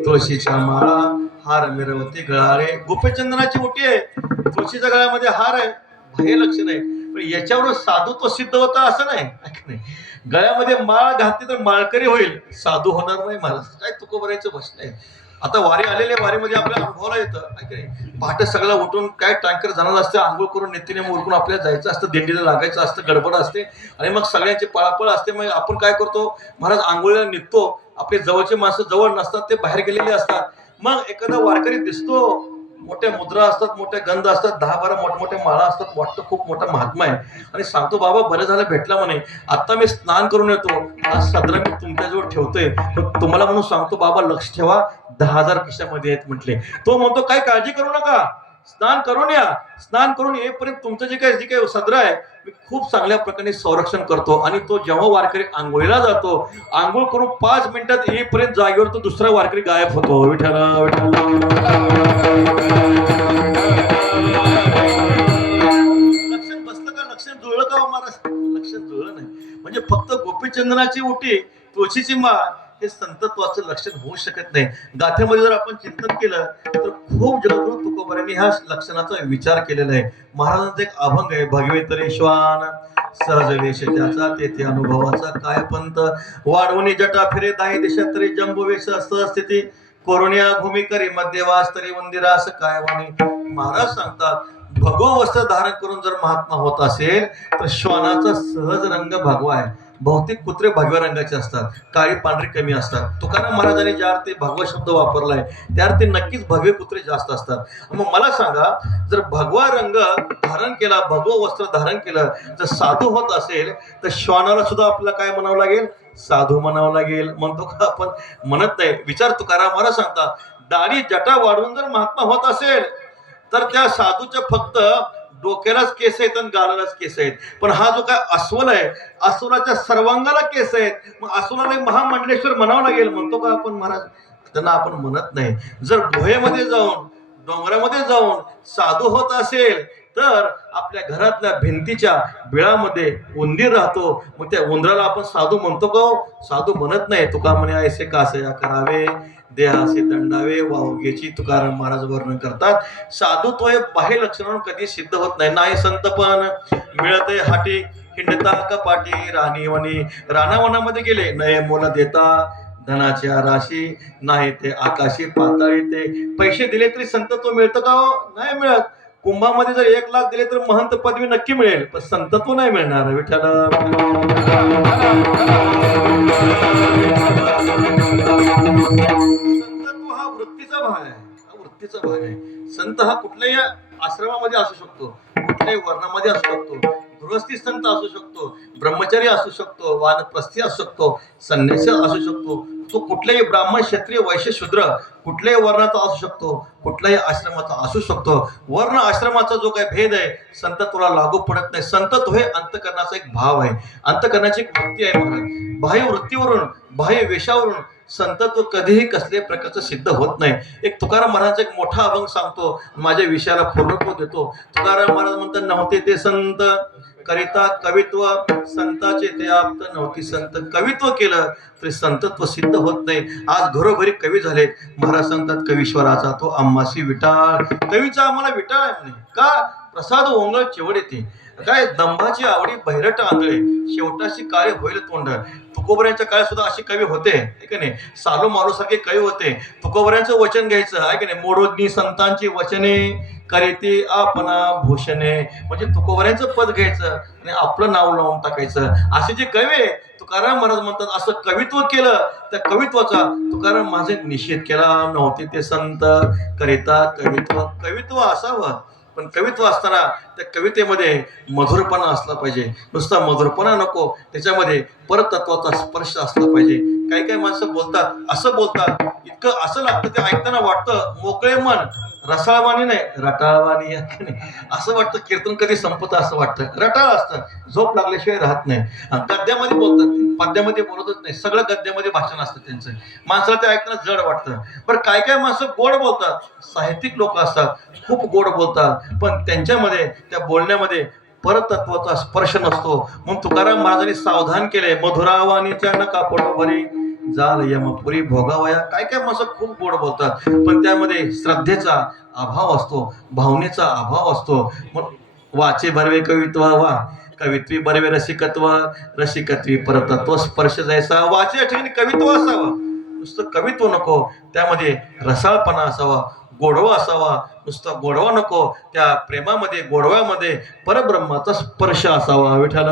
तुळशीच्या माळा, हार मिरवती गळाळे. गोपीचंदनाची ओटी आहे, तुळशीच्या गळ्यामध्ये हार आहे, बाह्य लक्षण आहे. पण याच्यावर साधुत्व सिद्ध होतं असं नाही. गळ्यामध्ये माळ घातली तर माळकरी होईल, साधू होणार नाही. महाराज काय तुकोबारायांचं भाषण आहे. आता वारी आलेल्या वारीमध्ये आपल्याला अनुभवाला येतं, पहाटे सगळं उठून काय टँकर जाणार असते, आंघोळ करून नित्यनेम उरकून आपल्याला जायचं असतं, दिंडीला लागायचं असतं, गडबड असते आणि मग सगळ्यांची पळापळ असते. मग आपण काय करतो, महाराज आंघोळीला निघतो, आपले जवळचे माणसं जवळ नसतात, ते बाहेर गेलेले असतात. मग एखादा वारकरी दिसतो, मोठ्या मुद्रा असतात, मोठ्या गंध असतात, 10-12 मोठमोठ्या माळा असतात, वाटतं खूप मोठा महात्मा आहे. आणि सांगतो, बाबा बरं झालं भेटला म्हणे, आता मी स्नान करून येतो, हा सदरा मी तुमच्याजवळ ठेवतोय, पण तुम्हाला म्हणून सांगतो बाबा लक्ष ठेवा, 10,000 खिशामध्ये आहेत म्हटले. तो म्हणतो काय काळजी करू नका, स्नान करून या. स्नान करून येईपर्यंत तुमचं जे काही सदरा आहे मी खूप चांगल्या प्रकारे संरक्षण करतो. आणि तो जेव्हा वारकरी आंघोळीला जातो, आंघोळ करून 5 मिनिटात येईपर्यंत जागेवर तो दुसरा वारकरी गायब होतो. विठ्ठल लक्षण बसलं का? लक्षण जुळलं का महाराज? लक्षण जुळलं नाही. म्हणजे फक्त गोपीचंदनाची ओटी, तुळशीची माळ हे संतत्वाचं लक्षण होऊ शकत नाही. गाथेमध्ये जर आपण चिंतन केलं तर खूप जगद्गुरु तुकोबारायांनी ह्या लक्षणाचा विचार केलेला आहे. महाराजांचा एक अभंग आहे, भगवे श्वान सहज वेश त्याचा तेथे अनुभवाचा काय पंत, वाढवणी जटा फिरे 10 दिशा तरी जंबू वेश स्थिती, कोरोनिया भूमी करी मध्यवास तरी मंदिरास काय वाणी. महाराज सांगतात, भगव वस्त्र धारण करून जर महात्मा होत असेल तर श्वानाचा सहज रंग भगवा आहे. बहुतेक कुत्रे भगव्या रंगाचे असतात, काळी पांढरी कमी असतात. तुकाराम महाराजांनी ज्या अर्थी भगवा शब्द वापरलाय त्या अर्थी नक्कीच भगवे कुत्रे जास्त असतात. मग मला सांगा, जर भगवा रंग धारण केला, भगवं वस्त्र धारण केलं, जर साधू होत असेल तर श्वानाला सुद्धा आपल्याला काय म्हणावं लागेल? साधू म्हणावं लागेल. म्हणतो का आपण? म्हणत नाही. विचार तुकाराम महाराज सांगतात, दाढी जटा वाढवून जर महात्मा होत असेल तर त्या साधूच्या फक्त डोक्यालाच केस आहेत आणि गालालाच केस आहेत. पण हा जो काय अस्वल आहे, अस्वलाच्या सर्वांगाला केस आहेत, मग अस्वलाला महामंडलेश्वर म्हणावं लागेल. म्हणतो का आपण महाराज? त्यांना आपण म्हणत नाही. जर गुहेमध्ये जाऊन, डोंगरामध्ये जाऊन साधू होत असेल तर आपल्या घरातल्या भिंतीच्या बिळामध्ये उंदीर राहतो, मग त्या उंदराला आपण साधू म्हणतो का? साधू म्हणत नाही. तुका म्हणे ऐसे कासया करावे, देहासे दंडावे, वाहुगेची तुकाराम महाराज वर्णन करतात. साधुत्व हे बाह्य लक्षणांवर कधी सिद्ध होत नाही. नाही संतपण मिळते हाटी, हिंडता कपाटी, राणीवणी. रानावनामध्ये गेले, नये मोल देता धनाच्या राशी, नाही ते आकाशी पाताळी. ते पैसे दिले तरी संतत्व मिळतं का? नाही मिळत. कुंभामध्ये जर 1 लाख दिले तर महंत पदवी नक्की मिळेल, पण संतत्व नाही मिळणार. विठ्ठल संतत्व हा वृत्तीचा भाग आहे, संत हा कुठल्याही आश्रमामध्ये असू शकतो, कुठल्याही वर्णामध्ये असू शकतो. गृहस्थी संत असू शकतो, ब्रह्मचारी असू शकतो, वानप्रस्थी असू शकतो, संन्यासी असू शकतो, तो कुठल्याही ब्राह्मण क्षत्रिय वैश्य शूद्र कुठल्याही वर्णाचा असू शकतो, कुठल्याही आश्रमाचा असू शकतो. वर्ण आश्रमाचा जो काही भेद आहे संत तुला लागू पडत नाही. संतत्व हे अंतकरणाचा एक भाव आहे, अंतकरणाची एक वृत्ती आहे महाराज. बाह्य वृत्तीवरून बाह्य वेशावरून संतत्व कधीही कसल्याही प्रकारचं सिद्ध होत नाही. एक तुकाराम महाराजांचा एक मोठा अभंग सांगतो, माझ्या विषयाला पूर्णत्व देतो. तुकाराम महाराज म्हणतात, नव्हते ते संत करिता कवित्व, संताचे ते आप्त नव्हती संत. कवित्व केलं तरी संतत्व सिद्ध होत नाही. आज घरोघरी कवी झालेत. महाराज सांगतात, कवीश्वराचा तो आम्हाशी विटाळ. कवीचा आम्हाला विटाळ आहे म्हणे. का? प्रसाद ओंगळ चिवड येते. काय दंभाची आवडी बहिरट आंधळे, शेवटाशी काळे होईल तोंड. तुकोबऱ्यांच्या काळात सुद्धा अशी कवी होते, आहे की नाही. सालू मालू सारखे कवी होते. तुकोबऱ्यांचं वचन घ्यायचं, आहे की नाही. मोडोदनी संतांची वचने करीती आपणा भूषणे. म्हणजे तुकोबऱ्यांचं पद घ्यायचं आणि आपलं नाव लावून टाकायचं. असे जे कवी आहे, तुकाराम महाराज म्हणतात, असं कवित्व केलं. त्या कवित्वाचा तुकाराम माझे निषेध केला. नव्हते ते संत करिता कवित्व. कवित्व असावं, पण कवित्व असताना त्या कवितेमध्ये मधुरपणा असला पाहिजे. नुसता मधुरपणा नको, त्याच्यामध्ये परतत्वाचा स्पर्श असला पाहिजे. काही काही माणसं बोलतात, असं बोलतात, इतकं असं लागतं, ते ऐकताना वाटतं मोकळे मन, रसाळवाणी नाही रटाळवाणी. असं वाटतं कीर्तन कधी संपतं असं वाटतं. रटाळ असतं, झोप लागल्याशिवाय राहत नाही. गद्यामध्ये बोलतात, पद्यामध्ये बोलतच नाही. सगळं गद्यामध्ये भाषण असतं त्यांचं. माणसाला ते ऐकताना जड वाटतं. पण काय काय माणसं गोड बोलतात, साहित्यिक लोक असतात, खूप गोड बोलतात, पण त्यांच्यामध्ये त्या बोलण्यामध्ये परतत्वाचा स्पर्श नसतो. म्हणून तुकाराम महाराजांनी सावधान केले, मधुरावाणीच्या नका पोटभरी जाल यमपुरी भोगावया. काय काय माणसं खूप गोड बोलतात, पण त्यामध्ये श्रद्धेचा अभाव असतो, भावनेचा अभाव असतो. मग वाचे भरवे कवित्व वा, कवित्वी बरवे रसिकत्व, रसिकत्वी परतत्व स्पर्श जायचा. वाचे या ठिकाणी कवित्व असावं, नुसतं कवित्व नको, त्यामध्ये रसाळपणा असावा, गोडवा असावा. नुसता गोडवा नको, त्या प्रेमामध्ये गोडव्यामध्ये परब्रह्माचा स्पर्श असावा. विठ्ठल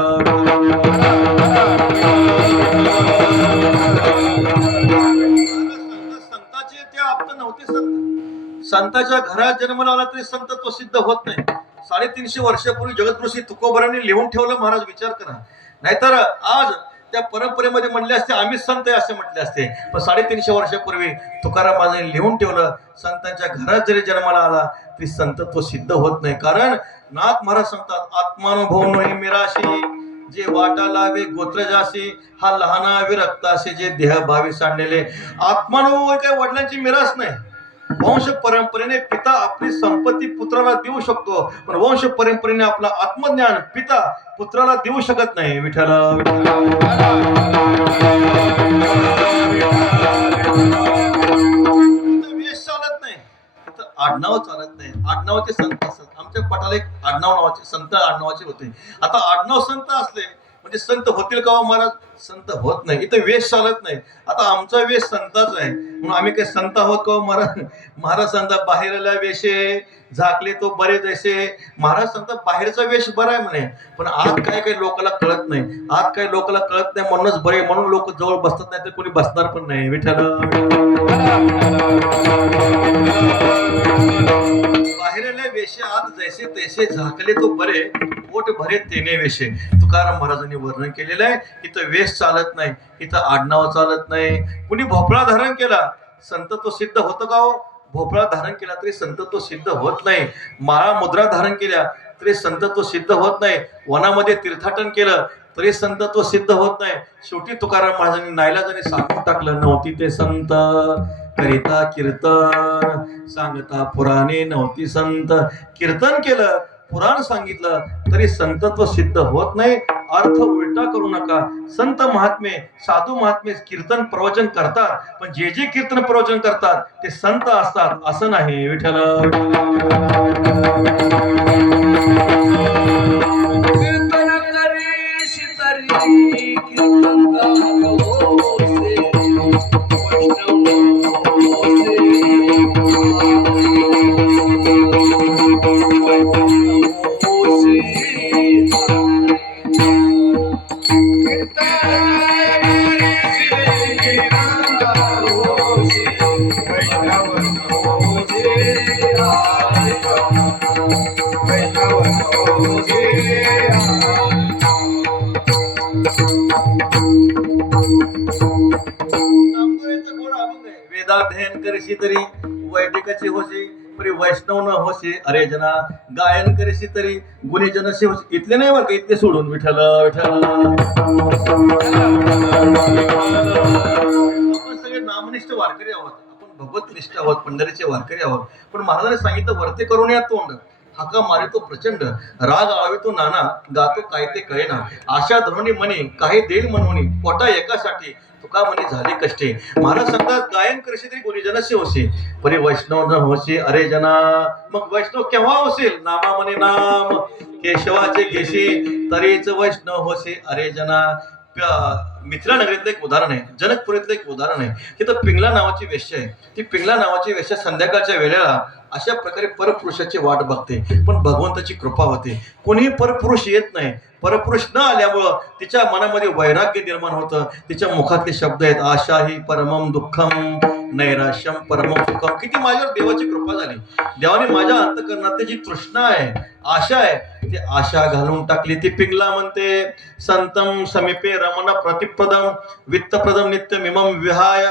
संताचे ते आप्त नव्हते संत. संताच्या घरात जन्माला आला तरी संतत्व सिद्ध होत नाही. 350 वर्षापूर्वी जगद्गुरू तुकोबरांनी लिहून ठेवलं. महाराज विचार करा, नाहीतर आज त्या परंपरेमध्ये म्हणले असते आम्ही संत आहे असे म्हटले असते. पण 350 वर्षापूर्वी तुकाराम महाराजांनी लिहून ठेवलं, संतांच्या घरात जरी जन्माला आला तरी संतत्व सिद्ध होत नाही. कारण नाथ महाराज सांगतात, आत्मानुभव नोही मिराशी, जे वाटा लावे गोत्रजाशी, हा लहाना विरक्ताशी, जे देह भावी सांडलेले. आत्मानुभव काय वडिलांची मिरास नाही. वंश परंपरेने पिता आपली संपत्ती पुत्राला देऊ शकतो, पण वंश परंपरेने आपला आत्मज्ञान पिता पुत्राला देऊ शकत नाही. विठ्ठल वेश चालत नाही, आडनाव चालत नाही. आडनावाचे संत असतात. आमच्या पटाला एक आडनाव नावाचे संत आडनावाचे होते. आता आडनाव संत असले म्हणजे संत होतील का हो महाराज? संत होत नाही. इथं वेश चालत नाही. आता आमचा वेश संताचा आहे म्हणून आम्ही काही संत आहोत का हो महाराज? महाराज सांगतात, बाहेरला वेशे झाकले तो बरे जैसे. महाराज सांगतात बाहेरचा वेश बरा आहे म्हणे, पण आत काय काही लोकांना कळत नाही. आत काही लोकांना कळत नाही म्हणूनच बरे, म्हणून लोक जवळ बसतात, नाही तर कोणी बसणार पण नाही. विठ्ठल बाहेरले वेशे आत जैसे तैसे झाकले तो बरे, पोट भरे तेने वेशे. तुकाराम महाराजांनी वर्णन केलेलं आहे. इथं वेश चालत नाही, इथं आडनाव चालत नाही. कुणी भोपळा धारण केला संतत्व सिद्ध होतं का हो? भोपळा धारण केला तरी संतत्व सिद्ध होत नाही. माळा मुद्रा धारण केल्या तरी संतत्व सिद्ध होत नाही. वनामध्ये तीर्थाटन केलं तरी संतत्व सिद्ध होत नाही. शेवटी तुकाराम महाराजांनी नाईलाजाने सांगून टाकलं, नव्हती ते संत करिता कीर्तन, सांगता पुराणे नव्हती संत. कीर्तन केलं, पुराण सांगितलं तरी संतत्व सिद्ध होत नाही. अर्थ उलटा करू नका. संत महात्मे साधू महात्मे कीर्तन प्रवचन करतात, पण जे जे कीर्तन प्रवचन करतात ते संत असतात असं नाही. विठ्ठल कीर्तन करी शितरी कीर्तन गावोसे, वैष्णव वेदाध्ययन करीशी तरी वैदिकचे होशी परी वैष्णव न होशी अरे जना गायन करीशी तरी गुणीजनशी होशी. इथले नाही बरं का, इथले सोडून विठ्ठल विठ्ठल. आपण सगळे नामनिष्ठ वारकरी आहोत, आपण भगवतनिष्ठ आहोत, पंढरीचे वारकरी आहोत. पण महाराजांनी सांगितलं वरते करून या तोंड हाका मारितो प्रचंड राग आळवितो नाना गातो काय ते कळेना आशा धरुणी मनी काही देईल म्हणून पोटा एकासाठी तुका म्हणे झाले कष्टे. महाराज सांगतात गायन करशी तरी गुरुजनस्य होशी परी वैष्णव न होशी अरे जना. मग वैष्णव केव्हा होशील नामा म्हणे नाम केशवाचे घेशी तरीच वैष्णव होशी अरे जना. मिथिला नगरीतलं एक उदाहरण आहे, जनकपुरीतलं एक उदाहरण आहे. तिथं पिंगला नावाची वेश्या आहे. ती पिंगला नावाची वेश्या संध्याकाळच्या वेळेला अशा प्रकारे परपुरुषाची वाट बघते, पण भगवंताची कृपा होते. कोणीही परपुरुष येत नाही. परपुरुष न आल्यामुळं तिच्या मनामध्ये वैराग्य निर्माण होतं. तिच्या मुखातले शब्द आहेत आशा ही परमम दुःखम नैराश्यम परमम सुखम. किती माझ्यावर देवाची कृपा झाली. देवाने माझ्या अंतःकरणात जी तृष्णा आहे, आशा आहे, ती आशा घालून टाकली. ती पिंगला म्हणते संतम समीपे रमण प्रतिप्रदम वित्तप्रदम नित्यमिमम विहाय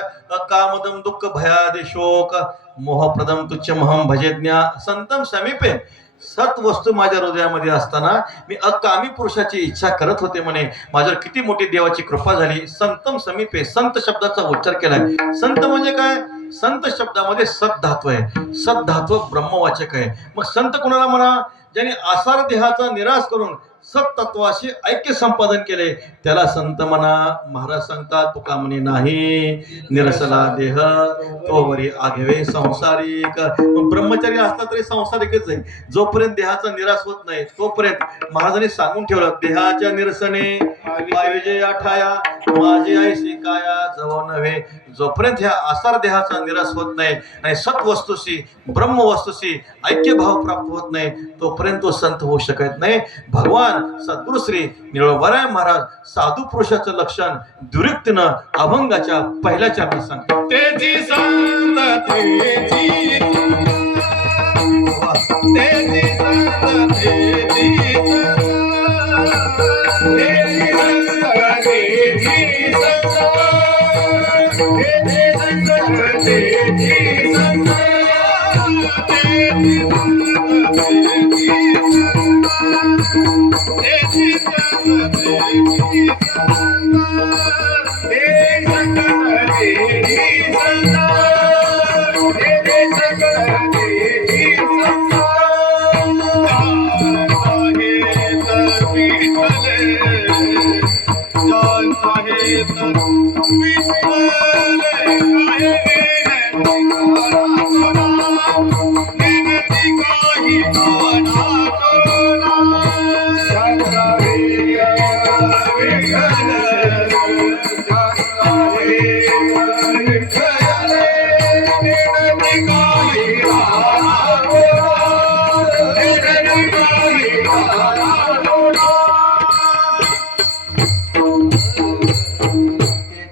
कामदम दुःख भयादि शोक मोहप्रदम तुच्छमहम भजेज्ञा. संतम समीपे सत वस्तू माझ्या हृदयामध्ये असताना मी अकामी पुरुषाची इच्छा करत होते म्हणे. माझ्यावर किती मोठी देवाची कृपा झाली. संतम समीपे संत शब्दाचा उच्चार केलाय. संत म्हणजे काय? संत शब्दामध्ये सत धातू आहे. सत धातू ब्रह्मवाचक आहे. मग संत कोणाला म्हणा? ज्यांनी आसार देहाचा निराश करून सत्तत्वाशी ऐक्य संपादन केले त्याला संत म्हणा. महाराज सांगतात तुका म्हणे नाही निरसला देह तो वरी आघेवे संसारिक. ब्रह्मचारी असला तरी संसारिकच आहे. जोपर्यंत देहाचा निराश होत नाही तोपर्यंत महाराजांनी सांगून ठेवलं देहाच्या निरसने पायजे आठाया माझे ऐशी काया जवळ नव्हे. जोपर्यंत ह्या आसार देहाचा निराश होत नाही आणि सत्वस्तूशी ब्रह्मवस्तूशी ऐक्यभाव प्राप्त होत नाही तोपर्यंत तो संत होऊ शकत नाही. भगवान सद्गुरु श्री निळोबाराय महाराज साधू पुरुषाचं लक्षण दुरुक्तीनं अभंगाच्या पहिल्या चरणात सांगतात. तेजी संत तेजी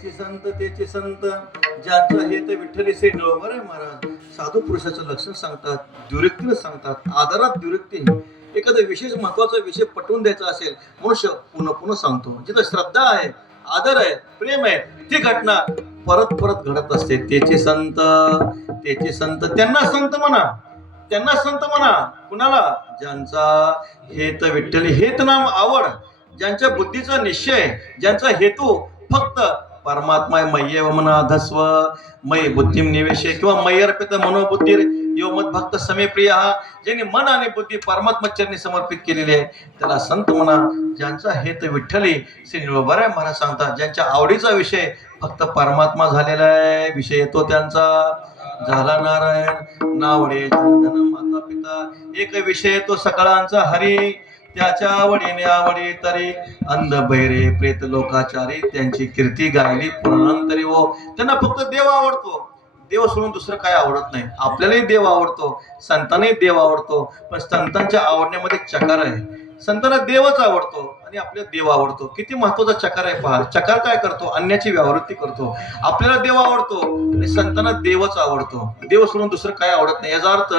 तेजी संत तेजी संत ज्यांचं हे तर विठ्ठली श्री निळोबाराय महाराज साधू पुरुषाचं लक्षण सांगतात. दुरुक्तीनं सांगतात. आदरात दुरुक्ती. एखादा विशेष महत्वाचा विषय पटवून द्यायचा असेल मनुष्य पुन्हा पुन्हा सांगतो. जिथं श्रद्धा आहे आदर आहे प्रेम आहे ती घटना परत परत घडत असते. त्याचे संत त्यांना संत म्हणा. त्यांना संत म्हणा. कुणाला? ज्यांचा हेत विठ्ठली हेत नाम आवड, ज्यांच्या बुद्धीचा निश्चय, ज्यांचा हेतू फक्त परमात्मा मय्येव मना धस्व मय बुद्धिम निवेशे किंवा मय्यर्पित मनोबुद्धीर यो मत भक्त समे प्रिय. ज्यांनी मन आणि बुद्धी परमात्मा चरणी समर्पित केलेली आहे त्याला संत म्हणा. ज्यांचा हेत विठ्ठली श्री निळोबाराय महाराज सांगतात ज्यांच्या आवडीचा विषय फक्त परमात्मा झालेला आहे. विषय येतो त्यांचा झाला नारायण नावडे जनधन माता पिता. एक विषय तो सकाळांचा हरी त्याच्या आवडीने आवडी तरी अंध बैरे प्रेत लोकाचारी त्यांची कीर्ती गायली पुराणांतरी. हो त्यांना फक्त देव आवडतो. देव सोडून दुसरं काय आवडत नाही. आपल्यालाही देव आवडतो, संतांनाही देव आवडतो. पण संतांच्या आवडण्यामध्ये चकार आहे. संतांना देवच आवडतो आणि आपल्याला देव आवडतो. किती महत्वाचा चकार आहे पहा. चकार काय करतो? अन्याची व्यावृत्ती करतो. आपल्याला देव आवडतो आणि संतांना देवच आवडतो. देव सोडून दुसरं काय आवडत नाही. याचा अर्थ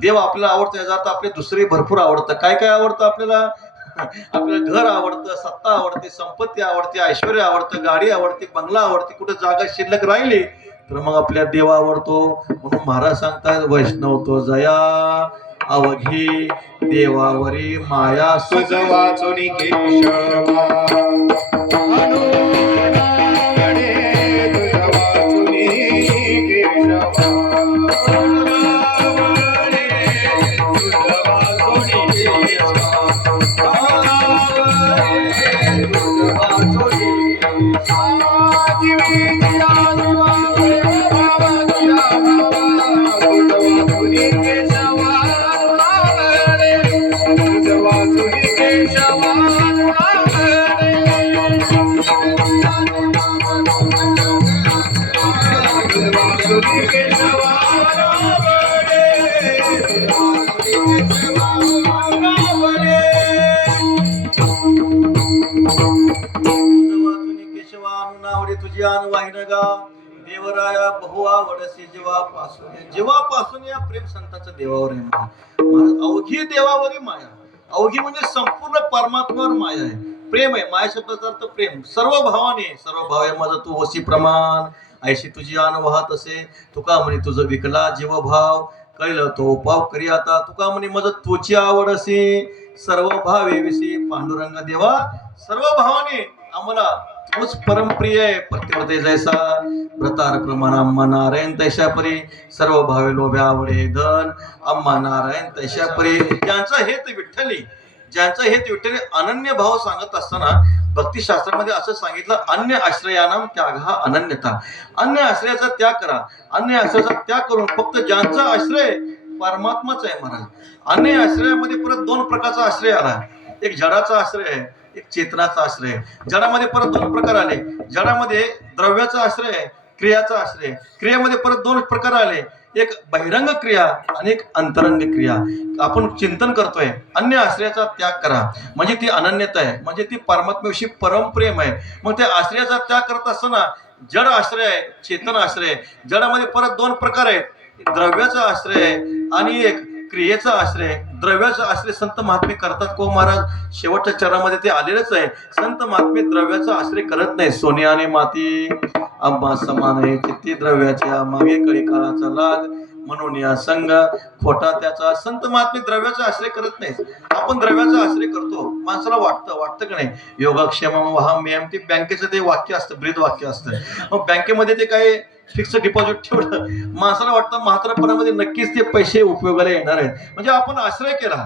देव आपल्याला आवडतो याचा अर्थ आपल्याला दुसरे भरपूर आवडतं. काय काय आवडतं आपल्याला? आपल्याला घर आवडतं, सत्ता आवडते, संपत्ती आवडते, ऐश्वर्य आवडतं, गाडी आवडते, बंगला आवडते. कुठे जागा शिल्लक राहिली तर मग आपल्या देवा आवडतो. म्हणून महाराज सांगतात वैष्णव तो जया अवघी देवावरी माया तुझ वाचून केशवा अनुरागणे तुझ वाचून केशवा तुझी अनु वाहिन गा देवराया बहु आवडसे जेव्हापासून या प्रेम संतांचं देवावर आहे महाराज. अवघी देवावरी माया. अवघी म्हणजे संपूर्ण परमात्म्यावर माया आहे, प्रेम आहे. माया शब्दाचा अर्थ प्रेम. सर्व भावाने सर्व भाव आहे माझं तू वशी प्रमाण ऐशी तुझी अनु वाहत असे. तुका म्हणे तुझं विकला जीव भाव कळलं तो उपाव करी आता. तुका म्हणे माझं तुझी आवड असे सर्व भावे विषयी पांडुरंग देवा सर्व भावाने आम्हाला तूच परमप्रिय आहे. पतिव्रते जैसा व्रतार प्रमाण अम्मा नारायण तैशा परी सर्व भावे लोभे आवडे धन अम्मा नारायण तैशा परी. ज्यांचा हेत विठ्ठली ज्यांचा हेत विठ्ठली अनन्य भाव सांगत असताना भक्तिशास्त्रामध्ये असं सांगितलं अन्य आश्रयानाम त्याग हा अनन्यता. अन्य आश्रयाचा त्याग करा. अन्य आश्रयाचा त्याग करून फक्त ज्यांचा आश्रय परमात्माचा आहे महाराज. अन्य आश्रयामध्ये परत दोन प्रकारचा आश्रय आला. एक जडाचा आश्रय आहे, एक चेतनाचा आश्रय आहे. जडामध्ये परत दोन प्रकार आले. जडामध्ये द्रव्याचा आश्रय आहे, क्रियाचा आश्रय. क्रियेमध्ये परत दोन प्रकार आले, एक बहिरंग क्रिया आणि एक अंतरंग क्रिया. आपण चिंतन करतोय अन्य आश्रयाचा त्याग करा म्हणजे ती अनन्यता आहे, म्हणजे ती परमात्म्याविषयी परमप्रेम आहे. मग त्या आश्रयाचा त्याग करत असताना जड आश्रय आहे, चेतन आश्रय आहे. जडामध्ये परत दोन प्रकार आहेत, द्रव्याचा आश्रय आहे आणि एक क्रियेचा आश्रय. द्रव्याचा आश्रय संत महात्मे करतात को महाराज. शेवटच्या चरणामध्ये ते आलेलंच आहे. संत महात्मे द्रव्याचा आश्रय करत नाही. सोने आणि माती आंबा समान आहे चित्ती द्रव्याच्या मागे कळी काळाचा लाग म्हणून या संघ खोटा त्याचा. संत महात्मे द्रव्याचा आश्रय करत नाहीत. आपण द्रव्याचा आश्रय करतो. माणसाला वाटतं का नाही योगक्षेम वहाम्यम ते बँकेचं ते वाक्य असतं, ब्रीद वाक्य असतं. मग बँकेमध्ये ते काय फिक्स डिपॉझिट ठेवलं माणसाला वाटतं म्हातारपणामध्ये नक्कीच ते पैसे उपयोगाला येणार आहेत. म्हणजे आपण आश्रय केला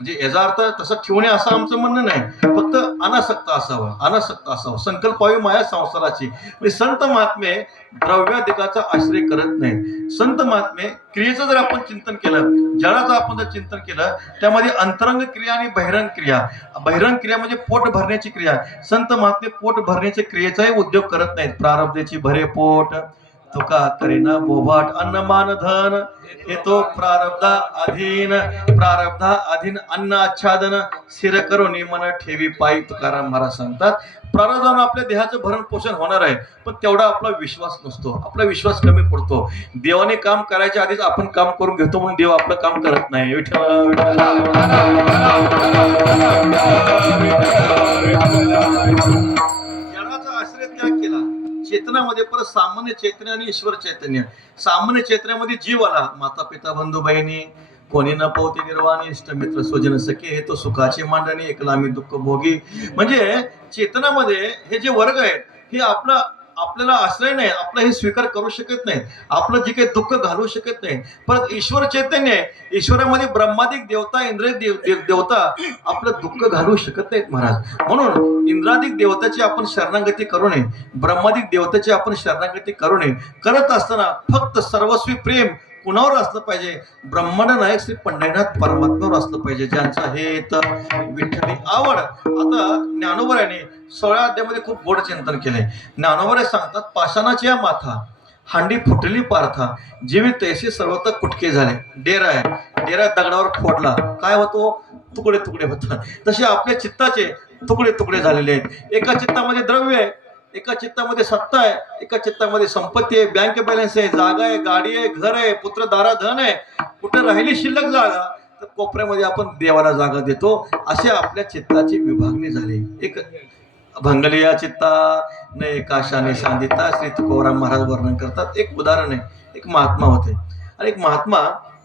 म्हणजे याचा अर्थ तसं ठेवणे असं आमचं म्हणणं नाही. फक्त अनासक्त असावं संकल्पावी माया संसाराची. म्हणजे संत महात्मे द्रव्याधिकाचा आश्रय करत नाहीत. संत महात्मे क्रियेचं जर आपण चिंतन केलं, जडाचं आपण जर चिंतन केलं त्यामध्ये अंतरंग क्रिया आणि बहिरंग क्रिया. बहिरंग क्रिया म्हणजे पोट भरण्याची क्रिया. संत महात्मे पोट भरण्याच्या क्रियेचाही उद्योग करत नाहीत. प्रारब्धेची भरे पोट तुका करीना बोभाट अन्नमान धन हे तो प्रारब्धा अधीन अन्न आच्छादन स्थिर करून मन ठेवी पायी. तुकाराम महाराज सांगतात प्रारब्धानं आपल्या देहाचं भरण पोषण होणार आहे, पण तेवढा आपला विश्वास नसतो. आपला विश्वास कमी पडतो. देवाने काम करायच्या आधीच आपण काम करून घेतो म्हणून देव आपलं काम करत नाही. जडाचा आश्रय त्याग केला. चेतनामध्ये परत सामान्य चैतन्य आणि ईश्वर चैतन्य. सामान्य चैतन्यामध्ये जीव आला. माता पिता बंधू बहिणी कोणी न पावते निर्वाणी इष्ट मित्र स्वजन सखे हे तो सुखाचे मांडणी एकला मी दुःख भोगी. म्हणजे चेतनामध्ये हे जे वर्ग आहेत हे आपल्याला आश्रय नाही, आपला हे स्वीकार करू शकत नाही, आपलं जे काही दुःख घालू शकत नाही. परत ईश्वर चैतन्य आहे. ईश्वरामध्ये ब्रह्मादिक देवता इंद्र देवता आपलं दुःख घालू शकत नाहीत महाराज. म्हणून इंद्रादिक देवताची आपण शरणागती करू नये, ब्रह्मादिक देवताची आपण शरणागती करू नये. करत असताना फक्त सर्वस्वी प्रेम कुणावर असलं पाहिजे? ब्रह्मांड नायक श्री पंढरीनाथ परमात्म्यावर असलं पाहिजे, ज्यांचा हेत विठ्ठली आवड. आता ज्ञानोबराने 16 अध्यायामध्ये खूप गोड चिंतन केलंय. ज्ञानोबराय सांगतात पाषाणाची माथा हांडी फुटली पार्था जीवित तैसे सर्वत्र कुटके झाले. डेरा आहे, डेरा दगडावर फोडला काय होतो? तुकडे तुकडे होतात. तसे आपल्या चित्ताचे तुकडे तुकडे झालेले आहेत. एका चित्तामध्ये द्रव्य आहे, एका चित्तामध्ये सत्ता आहे, एका चित्तामध्ये संपत्ती आहे, बँक बॅलन्स आहे, जागा आहे, गाडी आहे, घर आहे, पुत्र दारा धन आहे. कुठे राहिली शिल्लक जागा तर कोपऱ्यामध्ये आपण देवाला जागा देतो. अशा आपल्या चित्ताची विभागणी झाली. एक भंगलिया चित्ता न एकाशाने सांदिता श्री तुकोराम महाराज वर्णन करतात. एक उदाहरण आहे. एक महात्मा होते आणि एक महात्मा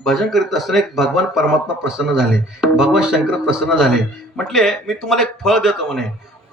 भजन करीत असताना एक भगवान परमात्मा प्रसन्न झाले, भगवान शंकर प्रसन्न झाले. म्हटले मी तुम्हाला एक फळ देतो म्हणे,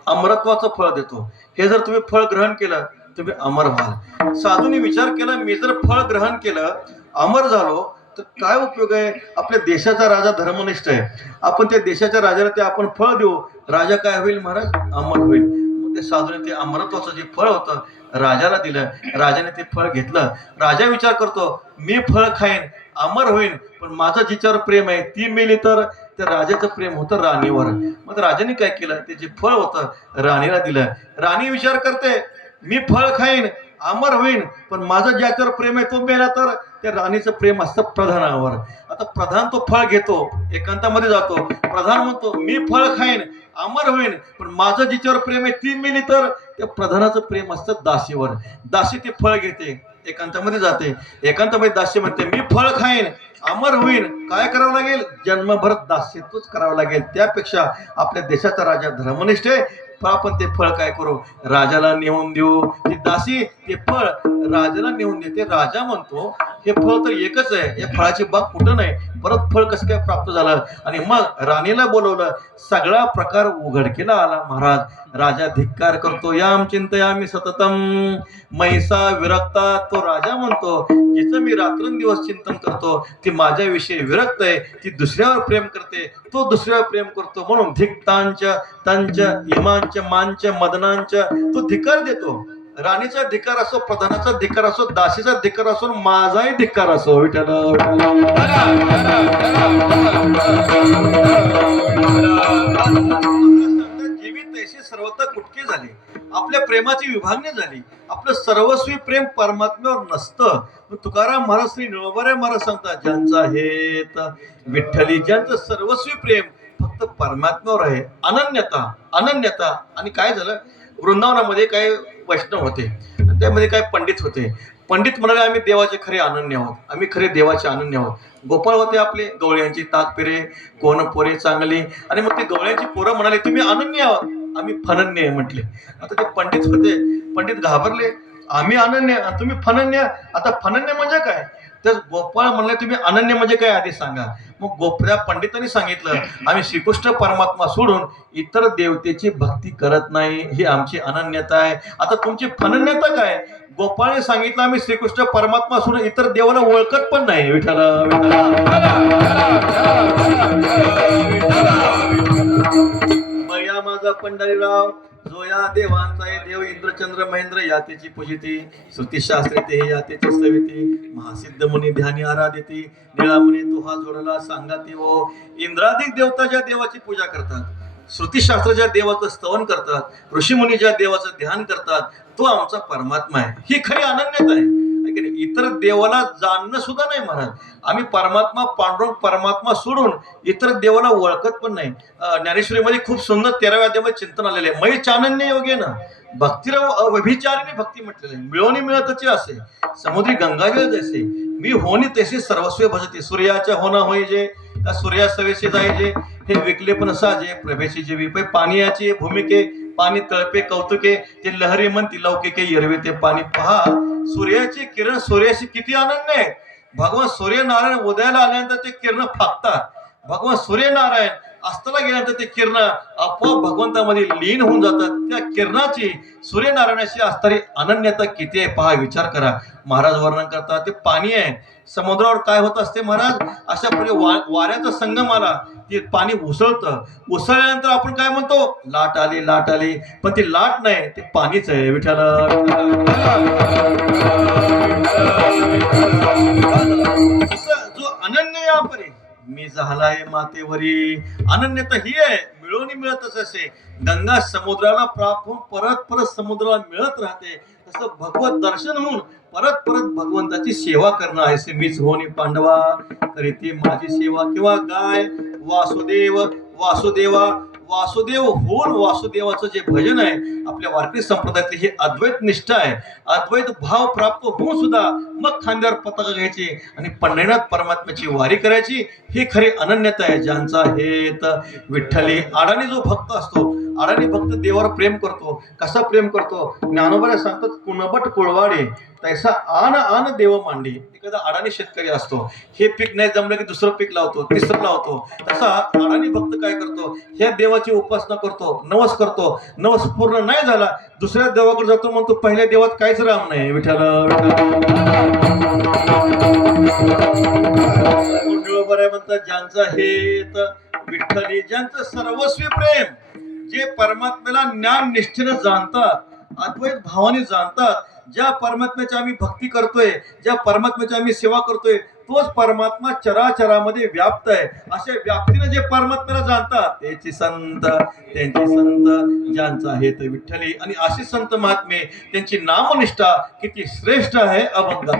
अमरत्वाचं फळ देतो. हे जर तुम्ही फळ ग्रहण केलं तुम्ही अमर व्हाल. साधूंनी विचार केला मी जर फळ ग्रहण केलं अमर झालो तर काय उपयोग आहे. आपल्या देशाचा राजा धर्मनिष्ठ आहे, आपण त्या देशाच्या राजाला ते आपण फळ देऊ, राजा काय होईल महाराज, अमर होईल. मग ते साधूने ते अमरत्वाचं जे फळ होतं राजाला दिलं. राजाने ते फळ घेतलं. राजा विचार करतो मी फळ खाईन अमर होईन, पण माझं जिच्यावर प्रेम आहे ती मेली तर त्या राजाचं प्रेम होतं राणीवर. मग राजाने काय केलं, ते जे फळ होतं राणीला दिलं. राणी विचार करते मी फळ खाईन अमर होईन, पण माझं ज्याच्यावर प्रेम आहे तो मेला तर त्या राणीचं प्रेम असतं प्रधानावर. आता प्रधान तो फळ घेतो, एकांतामध्ये जातो, प्रधान म्हणतो मी फळ खाईन अमर होईन, पण माझं जिच्यावर प्रेम आहे ती मेली तर त्या प्रधानाचं प्रेम असतं दासीवर. दासी ते फळ घेते, एकांतामध्ये जाते, एकांतामध्ये दासी म्हणते मी फळ खाईन अमर होईन. काय करावं लागेल, जन्मभर दास्यत्वच करावं लागेल. त्यापेक्षा आपल्या देशाचा राजा धर्मनिष्ठ आहे, आपण ते फळ काय करू, राजाला नेऊन देऊ. ती दासी ते फळ राजाला नेऊन देते. राजा म्हणतो हे फळ तर एकच आहे, या फळाची बाग कुठं नाही, परत फळ कसं काय प्राप्त झालं. आणि मग राणीला बोलवलं, सगळा प्रकार उघडकीला आला. महाराज राजा धिक्कार करतो, याम चिंतयामी सततम महिसा विरक्ता. तो राजा म्हणतो जिचं मी रात्रंदिवस चिंतन करतो ती माझ्याविषयी विरक्त आहे, ती दुसऱ्यावर प्रेम करते, तो दुसऱ्यावर प्रेम करतो, म्हणून धिक्तांच तंच इमांच मांच मदनांच तो धिक्कार देतो. राणीचा धिक्कार असो, प्रधानाचा धिक्कार असो, दासीचा धिक्कार असो, माझाही धिक्कार असो. विठ्ठल जीवित तैसे सर्वत्र कुटके झाले, आपल्या प्रेमाची विभागणी झाली. आपलं सर्वस्वी प्रेम परमात्म्यावर नसतं. तुकाराम महाराज श्री निळोबारे महाराज सांगतात ज्यांचा हेत विठ्ठली, ज्यांचं सर्वस्वी प्रेम फक्त परमात्म्यावर आहे. अनन्यता अनन्यता. आणि काय झालं, वृंदावनामध्ये काही वैष्णव होते, त्यामध्ये काही पंडित होते. पंडित म्हणाले आम्ही देवाचे खरे अनन्य आहोत, आम्ही खरे देवाचे अनन्य आहोत. गोपाळ होते आपले, गवळ्यांची ताक पिरे कोण पोरे चांगली. आणि मग ते गवळ्यांची पोरं म्हणाले तुम्ही अनन्य आहोत, आम्ही फनन्य आहे म्हटले. आता ते पंडित होते, पंडित घाबरले, आम्ही अनन्य तुम्ही फनन्य. आता फनन्य म्हणजे काय, तर गोपाळ म्हणले तुम्ही अनन्य म्हणजे काय आधी सांगा. मग त्या पंडितांनी सांगितलं आम्ही श्रीकृष्ण परमात्मा सोडून इतर देवतेची भक्ती करत नाही, ही आमची अनन्यता आहे. आता तुमची फनन्यता काय, गोपाळने सांगितलं आम्ही श्रीकृष्ण परमात्मा सोडून इतर देवाला ओळखत पण नाही. विठ्ठल बया माझा पंढरीराव, जो या देवांचा आहे देव इंद्रचंद्र महेंद्र यातेची पूजिती, श्रुतीशास्त्री ते यातेची सविती, महासिद्ध मुनी ध्यानी आराधिती, निळामुनी तो हा जोडला सांगाती. व इंद्राधिक देवता ज्या देवाची पूजा करतात, श्रुतीशास्त्र ज्या देवाचं स्तवन करतात, ऋषीमुनी ज्या देवाचं ध्यान करतात, तो आमचा परमात्मा आहे. ही खरी अनन्यता आहे. इतर देवाला जाणणं सुद्धा नाही महाराज. आम्ही परमात्मा पांडुरंग परमात्मा सोडून इतर देवाला ओळखत पण नाही. ज्ञानेश्वरीमध्ये खूप सुंदर 13व्या अध्यायामध्ये चिंतन आलेले आहे. मै चानन्य योगेन भक्तिराव अभिचारिणी भक्ती म्हटलेले आहे. मिळवणी मिळतचे असे समुद्री गंगाजळ जैसे मी होणी तैसे सर्वस्व भजते. सूर्याच्या होणं होई जे का सूर्या सवेशी जायचे, हे विकले पण साजे प्रभेशी जेवी. पाणीयाची भूमिके पाणी तळपे कौतुके, ते लहरी म्हणती लौकिके यरवे ते पाणी. पहा सूर्याची किरण सूर्याशी किती अनन्य आहे. भगवान सूर्यनारायण उदयाला आल्यानंतर ते किरण फाकतात, भगवान सूर्यनारायण अस्ताला गेल्यानंतर ते किरण आपोआप भगवंतामध्ये लीन होऊन जातात. त्या किरणाची सूर्यनारायणाशी असणारी अनन्यता किती आहे पहा, विचार करा. महाराज वर्णन करतात ते पाणी आहे, समुद्रावर काय होत असते महाराज, अशा प्रकारे वाऱ्याचा संगम आला, ते पाणी उसळतं, उसळल्यानंतर आपण काय म्हणतो लाट आली लाट आली, पण ती लाट नाही ते पाणीच आहे. विठ्ठल जो अनन्य यापरी मी झालाय मातेवरी. अनन्यता ही आहे, मिळवणी मिळतच असे. गंगा समुद्राला प्राप्त होऊन परत परत समुद्राला मिळत राहते, तसं भगवत दर्शन होऊन परत परत भगवंताची सेवा करणं आहे. मीच होणी पांडवा तरी ती माझी सेवा. किंवा गाय वासुदेव वासुदेवा वासुदेव होऊन वासुदेवाचं जे भजन आहे आपल्या वारकरी संप्रदायातली ही अद्वैत निष्ठा आहे. अद्वैत भाव प्राप्त होऊन सुद्धा मग खांद्यावर पताका घ्यायची आणि पंढरीनाथ परमात्म्याची वारी करायची, ही खरी अनन्यता आहे. ज्यांचा हेत विठ्ठली. आडाने जो भक्त असतो अडाणी भक्त देवावर प्रेम करतो. कसा प्रेम करतो? ज्ञानोबाला सांगतात, कुणबट कुळवाडे तैसा आन आन देव मांडे. एखादा अडाणी शेतकरी असतो, हे पीक नाही जमलं की दुसरं पीक लावतो, तिसरं लावतो. तसा अडाणी भक्त काय करतो? ह्या देवाची उपासना करतो, नवस करतो. नवस पूर्ण नाही झाला, दुसऱ्या देवाकडे जातो, म्हणतो पहिल्या देवात काहीच राम नाही. विठ्ठल बरं म्हणतात, ज्यांचं हेत विठ्ठली, ज्यांचं सर्वस्वी प्रेम, जे परमात्म्याला ज्ञान निष्ठेनं जाणतात, अद्वैत भावाने जाणतात, ज्या परमात्म्याची आम्ही भक्ती करतोय, ज्या परमात्म्याची आम्ही सेवा करतोय, तोच परमात्मा चराचरामध्ये व्याप्त आहे. अशा व्याप्तीने जे परमात्म्याला जाणतात त्यांची संत, ज्यांचा हेत विठ्ठली. आणि अशी संत महात्मे, त्यांची नामनिष्ठा किती श्रेष्ठ आहे, अभंग.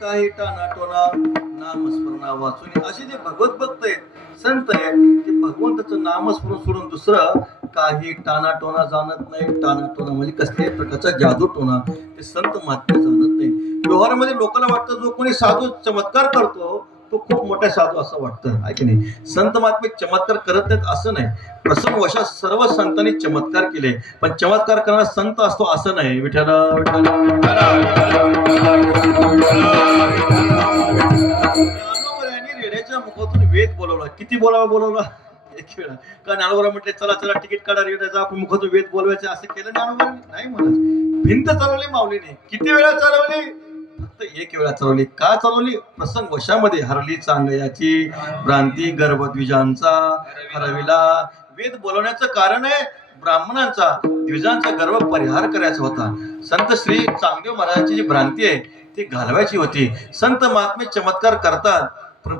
काही टानाटोना नामस्मरणा वाचून, असे जे भगवत भक्त आहेत, संत आहेत, ते भगवंताचं नामस्मरण सोडून दुसरं काही टानाटोना जाणत नाही. टानाटोना म्हणजे कसल्याही प्रकारचा जादूटोना ते संत महात्मे जाणत नाही. व्यवहारामध्ये लोकांना वाटतं, जो कोणी साधू चमत्कार करतो तो खूप मोठा साधू असं वाटतं, आहे की नाही? संत महात्मे चमत्कार करत नाहीत असं नाही. प्रसंगवशात सर्व संतांनी चमत्कार केले, पण चमत्कार करणारा संत असतो असं नाही. विठ्ठल रेड्याच्या मुखातून वेद बोलवला. किती बोलवला? एक वेळा. का ज्ञानोबा म्हटले, चला चला तिकीट काढा रेड्याचा, आपण मुखातून वेद बोलवायचे, असं केलं ज्ञानोबाने? नाही म्हणत. भिंत चालवली माऊलीने. किती वेळा चालवली? फक्त एक वेळा चालवली. का चालवली? प्रसंग वशामध्ये हरली चांगयाची भ्रांती गर्भद्विजांचा हरविला. वेद बोलवण्याचं कारण आहे ब्राह्मणांचा, द्विजांचा गर्व परिहार करायचा होता. संत श्री चांगदेव महाराजांची जी भ्रांती आहे ती घालवायची होती. संत महात्मे चमत्कार करतात,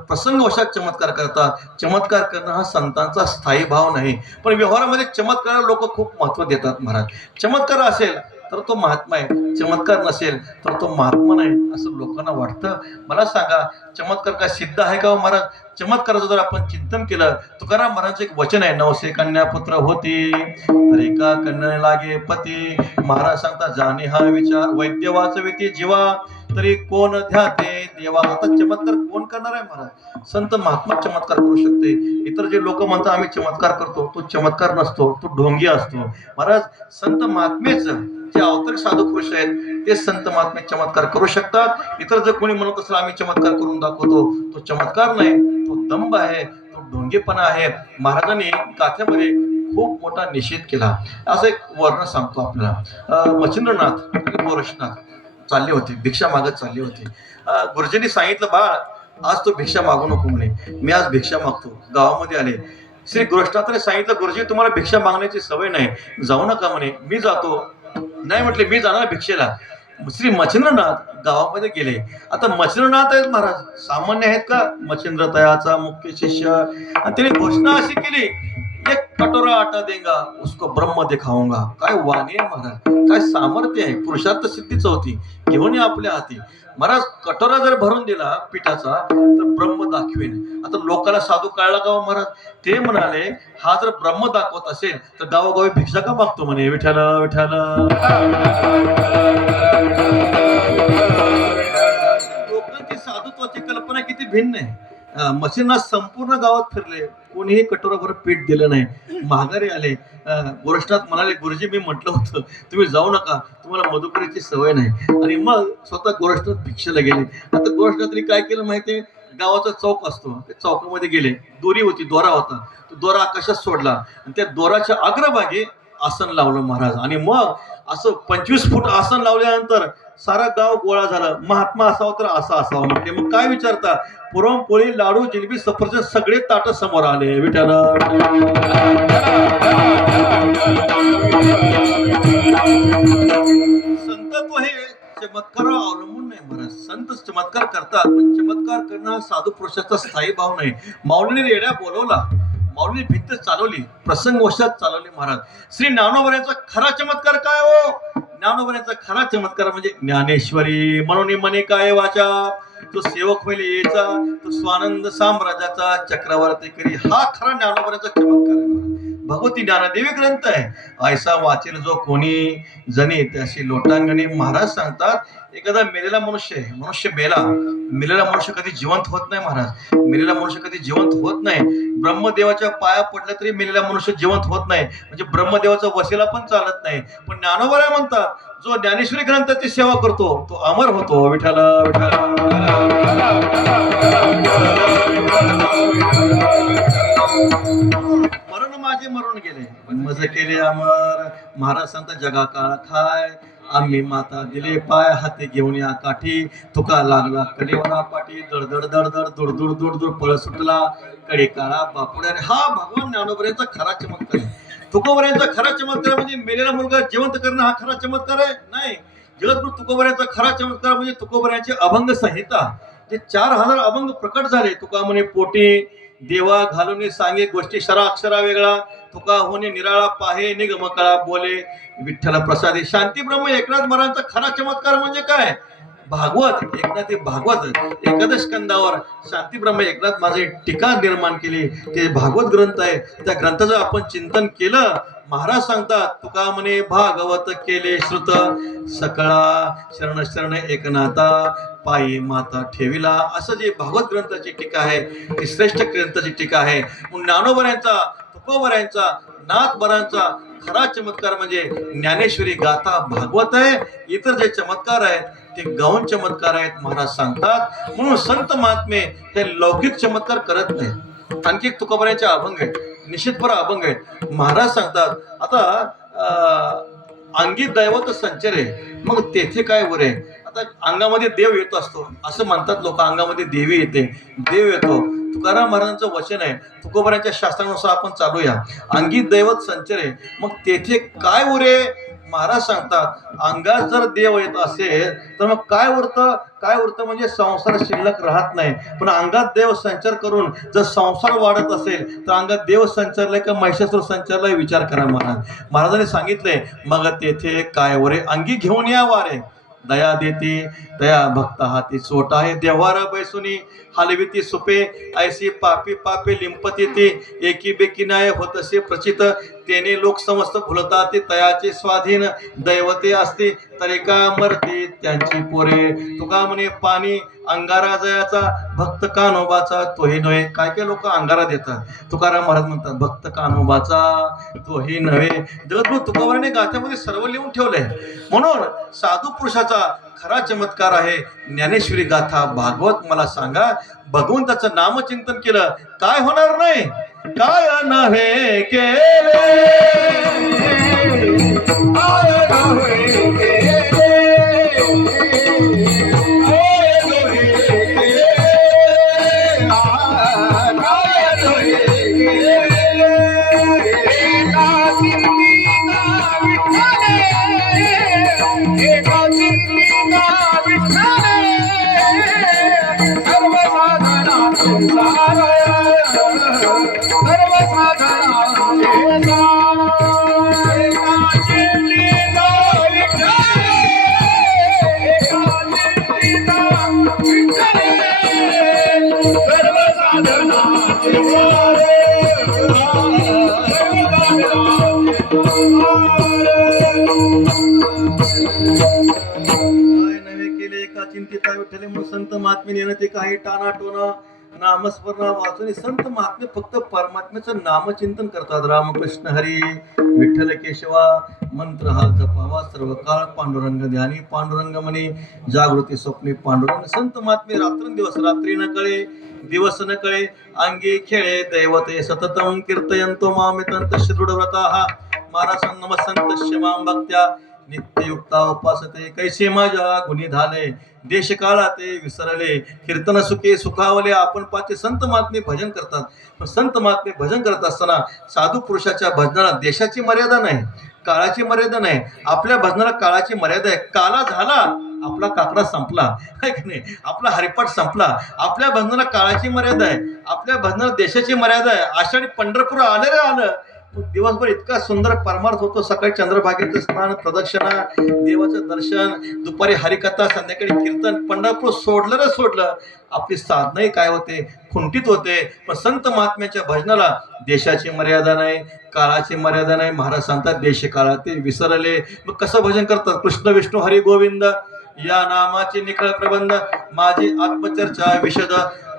प्रसंगवशात चमत्कार करतात. चमत्कार करणं हा संतांचा स्थायी भाव नाही, पण व्यवहारामध्ये चमत्काराला लोक खूप महत्व देतात. महाराज, चमत्कार असेल तर तो महात्मा आहे, चमत्कार नसेल तर तो महात्मा नाही, असं लोकांना वाटतं. मला सांगा, चमत्कार काय सिद्ध आहे का महाराज? चमत्काराचं जर आपण चिंतन केलं, तुकाराम महाराजांचं एक वचन आहे, 900 कन्या पुत्र होती तर एका कन्या लागे पती. महाराज सांगतात, जाणे हा विचार वैद्य वाचविते जीवा तरी कोण ध्याते देवा. आता चमत्कार कोण करणार आहे महाराज? संत महात्मा चमत्कार करू शकते. इतर जे लोक म्हणतात आम्ही चमत्कार करतो, तो चमत्कार नसतो, तो ढोंगी असतो. महाराज, संत महात्मेच जे अवतरिक साधू पुरुष आहेत ते संत महात्मे चमत्कार करू शकतात. इतर जर कोणी म्हणत असेल आम्ही चमत्कार करून दाखवतो, तो चमत्कार नाही, तो दंभ आहे, तो ढोंगेपणा आहे. महाराजांनी गाथ्यामध्ये खूप मोठा निषेध केला. असं एक वर्ण सांगतो आपल्याला. मच्छिंद्रनाथ आणि गोरक्षनाथ चालले होते, भिक्षा मागत चालले होते. गुरुजींनी सांगितलं, बाळ आज तो भिक्षा मागू नको म्हणे. मी आज भिक्षा मागतो. गावामध्ये आले, श्री गोष्टात्रे सांगितलं, गुरुजी तुम्हाला भिक्षा मागण्याची सवय नाही, जाऊ नका म्हणे. मी जातो. नाही म्हटले, मी जाणार भिक्षेला. श्री मच्छिंद्रनाथ गावामध्ये गेले. आता मच्छिंद्रनाथ आहेत महाराज, सामान्य आहेत का? मच्छिंद्र तयाचा मुख्य शिष्य. आणि त्याने घोषणा अशी केली, एक कटोरा आटा देंगा उसको ब्रह्म दिखाऊंगा. काय वाणी आहे महाराज, काय सामर्थ्य आहे, पुरुषार्थ सिद्धीच होती घेऊन या आपल्या हाती. महाराज कटोरा जर भरून दिला पिठाचा तर ब्रह्म दाखवेन. आता लोकांना साधू कळला का महाराज? ते म्हणाले, हा जर ब्रह्म दाखवत असेल तर गावोगावी भिक्षा का मागतो म्हणे? विठ्ठल विठ्ठल. लोकांची साधुत्वाची कल्पना किती भिन्न आहे. मच्छिंद्रनाथ संपूर्ण गावात फिरले, कोणीही कटोराभर पीठ दिलं नाही. माघारी आले. गोरक्षनाथ म्हणाले, गुरुजी मी म्हटलं होतं तुम्ही जाऊ नका, तुम्हाला मधुकरीची सवय नाही. आणि मग स्वतः गोरक्षनाथ भिक्षेला गेले. आता गोरक्षनाथांनी काय केलं माहितीये? गावाचा चौक असतो, त्या चौकामध्ये गेले. दोरी होती, दोरा होता, तो दोरा आकाशात सोडला आणि त्या दोराच्या अग्रभागी आसन लावलं महाराज. आणि मग असं 25 फूट आसन लावल्यानंतर सारा गाव गोळा झाला. महात्मा असावा तर असा असावा म्हटले. मग काय विचारता, पुरणपोळी, लाडू, जिलेबी, सफरचंद सगळे ताट समोर आले. विठ्ठल. संतत्व हे चमत्कारावर अवलंबून नाही महाराज. संत चमत्कार करतात, पण चमत्कार करणं हा साधू पुरुषाचा स्थायी भाव नाही. माऊलीने रेड्या बोलवला, माऊलीने भिंत चालवली, प्रसंगवशात चालवली महाराज. श्री ज्ञानोबा खरा चमत्कार काय हो? ज्ञानोबा खरा चमत्कार म्हणजे ज्ञानेश्वरी म्हणून मने काय वाचा, तो सेवक होईल याचा, तो स्वानंद साम्राज्याचा चक्रवर्ती करी. हा खरा ज्ञानोबाचा चमत्कार आहे. भगवती ज्ञानदेवी ग्रंथ आहे. ऐसा वाचेल जो कोणी जनी त्याशी लोटांगणी. महाराज सांगतात, एखादा मेलेला मनुष्य मेलेला मनुष्य कधी जिवंत होत नाही महाराज. मेलेला मनुष्य कधी जिवंत होत नाही. ब्रह्मदेवाच्या पाया पडला तरी मेलेला मनुष्य जिवंत होत नाही, म्हणजे ब्रह्मदेवाचा वशिला पण चालत नाही. पण ज्ञानोबा म्हणतात, जो ज्ञानेश्वरी ग्रंथाची सेवा करतो तो अमर होतो. विठ्ठल विठ्ठल. मरण माझे मरून गेले पण मज केले अमर. महाराज सांगता, जगा काळ खाय आम्ही माता दिले पाय, हाती घेऊन या काठी, तुका लागला कडेवरा पाठी, दडदड दडदड दुडदुड दुडदुड पळ सुटला कडे काळा बापुड्या. हा भगवान ज्ञानोबा खरा चमत्कार आहे. तुकोबऱ्यांचा खरा चमत्कार म्हणजे मेलेला मुलगा जिवंत करणं हा खरा चमत्कार आहे? नाही. जगद्गुरु तुकोबऱ्यांचा खरा चमत्कार म्हणजे तुकोबऱ्यांची अभंग संहिता, जे 4000 अभंग प्रकट झाले. तुका म्हणे पोटी देवा घालून सांगे गोष्टी शरा अक्षरा वेगळा, तुका होणे निराळा पाहे निगमकळा बोले विठ्ठल प्रसादे. शांती ब्रह्म एकनाथ महाराजांचा खरा चमत्कार म्हणजे काय? भागवत. एकनाथ भागवत एकादश स्कंदावर शांती ब्रह्म एकनाथ माझे टीका निर्माण केली, ते भागवत ग्रंथ आहे. त्या ग्रंथाचं आपण चिंतन केलं. महाराज सांगतात, तुका म्हणे भागवत केले श्रुत, सकळा शरण शरण एकनाथा पायी माता ठेविला. असं जे भागवत ग्रंथाची टीका आहे ती श्रेष्ठ ग्रंथाची टीका आहे. ज्ञानोबऱ्यांचा, तुकोबऱ्यांचा, नाथबरांचा खरा चमत्कार म्हणजे ज्ञानेश्वरी गाथा भागवत आहे. इतर जे चमत्कार आहेत ते गौण चमत्कार आहेत महाराज सांगतात. म्हणून संत महात्मे हे लौकिक चमत्कार करत नाही. आणखी एक तुकोबऱ्यांचे अभंग आहेत, निषेधपर अभंग आहेत. महाराज सांगतात, आता अंगी दैवत संचरे, मग तेथे काय वरे. आता अंगामध्ये देव येत असतो असं म्हणतात लोक, अंगामध्ये देवी येते, देव येतो. तुकाराम महाराजांचं वचन आहे, तुकोबऱ्यांच्या शास्त्रानुसार आपण चालूया. अंगी दैवत संचरे, मग तेथे काय उरे. महाराज सांगतात, अंगात जर देव येत असेल तर मग काय उरतं म्हणजे संसार शिल्लक राहत नाही. पण अंगात देव संचार करून जर संसार वाढत असेल तर अंगात देव संचारलाय का महिषासुर संचारलाय विचार करा. महाराजांनी सांगितलंय, मग तेथे काय वरे अंगी घेऊन या वारे. दया देती दया भक्त हाती सोट आहे, देवारा बैसुनी हलविती सुपे, ऐसी पापी पापे लिंपती ती, एकी बेकी नाय होतसे प्रचित, तेने लोक समस्त भुलतात ते तयाचे स्वाधीन, दैवते असते तरी का मरते त्यांची पोरे. तुका म्हणे पाणी अंगारा जयाचा, भक्त कान्होबाचा तोही नव्हे. काय काय लोक अंगारा देतात, तुकाराम महाराज म्हणतात भक्त कान्होबाचा तोही नव्हे. जगद्गुरु तुकोबाराने गाथ्यामध्ये सर्व लिहून ठेवलंय. म्हणून साधू पुरुषाचा खरा चमत्कार आहे ज्ञानेश्वरी गाथा भागवत. मला सांगा, भगवंताचं नामचिंतन केलं काय होणार नाही? काय नव्हे केले, काय नव्हे केले, काय नव्हे केले, काय नवे केले एका चिंतिता विठ्ठले म्हणून संत महात्मे नेणं ते काही टाना टोना नामस्मरणा वाचून संत महात्मे फक्त परमात्म्याचं नामचिंतन करतात. रामकृष्ण हरी विठ्ठल केशवा मंत्र हा जपावा सर्व काळ पांडुरंग ध्यानी पांडुरंग म्हणे जागृती स्वप्ने पांडुरंग. संत महात्मे रात्रंदिवस रात्री न कळे दिवस न कळे अंगी खेळे दैवते सततम कीर्तयंतो मामितंत श्रुडव्रताः महाराज नमसंत शिवाम भक्त्या नित्ययुक्ता उपासते कैसे माझ्या गुणी झाले देश काळा ते विसरले कीर्तन सुखे सुखावले. आपण पाचे संत महात्मे भजन करतात, पण संत महात्मे भजन करत असताना साधू पुरुषाच्या भजनाला देशाची मर्यादा नाही, काळाची मर्यादा नाही. आपल्या भजनाला काळाची मर्यादा आहे. काला झाला आपला काकडा संपला आहे की नाही, आपला हरिपाठ संपला. आपल्या भजनाला काळाची मर्यादा आहे, आपल्या भजनाला देशाची मर्यादा आहे. आषाढी पंढरपूर आलं रे आलं, दिवसभर इतका सुंदर परमार्थ होतो. सकाळी चंद्रभागेचं स्नान प्रदक्षिणा देवाचं दर्शन, दुपारी हरिकथा, संध्याकाळी कीर्तन. पंढरपूर सोडलं रे सोडलं आपली साधनाही काय होते, खुंटीत होते. पण संत महात्म्याच्या भजनाला देशाची मर्यादा नाही, काळाची मर्यादा नाही. महाराज सांगतात देश काळा ते विसरले. मग कसं भजन करतात? कृष्ण विष्णू हरी गोविंद या नामाचे निखळ प्रबंध माझी आत्मचर्चा विशद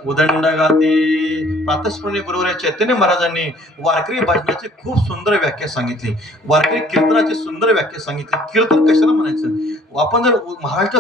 उदंड गाती. प्रातस्मरणीय गुरुवर्य चैतन्य महाराजांनी वारकरी भजनाची खूप सुंदर व्याख्या सांगितली, वारकरी कीर्तनाची सुंदर व्याख्या सांगितली. कीर्तन कशाला म्हणायचं? आपण जर महाराष्ट्र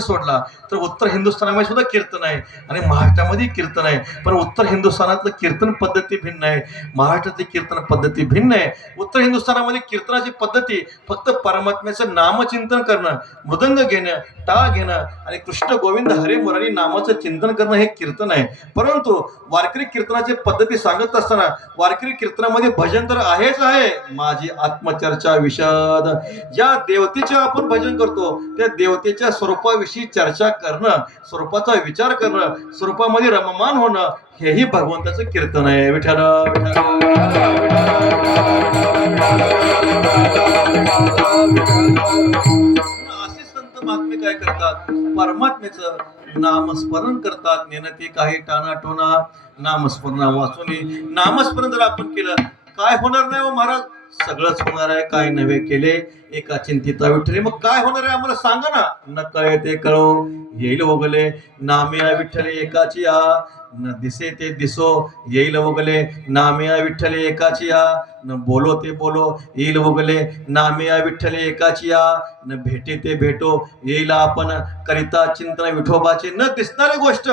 सोडला तर उत्तर हिंदुस्थानामध्ये सुद्धा कीर्तन आहे आणि महाराष्ट्रामध्ये कीर्तन आहे. पण उत्तर हिंदुस्थानातलं कीर्तन पद्धती भिन्न आहे, महाराष्ट्रातली कीर्तन पद्धती भिन्न आहे. उत्तर हिंदुस्थानामध्ये कीर्तनाची पद्धती फक्त परमात्म्याचं नामचिंतन करणं, मृदंग घेणं, टाळ घेणं आणि कृष्ण गोविंद हरे मुरारी नामाचं चिंतन करणं हे कीर्तन आहे. परंतु वारकरी कीर्तनाची पद्धती सांगत असताना वारकरी कीर्तनामध्ये भजन तर आहेच आहे. माझी आत्मचर्चा विशद, ज्या देवतेचे आपण भजन करतो त्या देवतेच्या स्वरूपाविषयी चर्चा करणं, स्वरूपाचा विचार करणं, स्वरूपामध्ये रममान होणं हेही भगवंताचं कीर्तन आहे. विठ्ठल असे संत महात्मे काय करतात? परमात्म्याचं नामस्मरण करतात. नेणते काही टाणाटोना नामस्मरणा वाचून. नामस्मरण जर आपण केलं काय होणार नाही हो महाराज? सगळंच होणार आहे. काय नवे केले एका चिंतिता विठ्ठले. मग काय होणार आहे आम्हाला सांगा ना. न कळे ते कळो येईल ओगले नामे विठ्ठले एकाची या, न दिसे ते दिसो येईल ओगले नामे विठ्ठले एकाची या, न बोलो ते बोलो येईल ओगले नामे विठ्ठले एकाची या, न भेटे ते भेटो येईल आपण करिता चिंतन विठोबाचे. न दिसणारी गोष्ट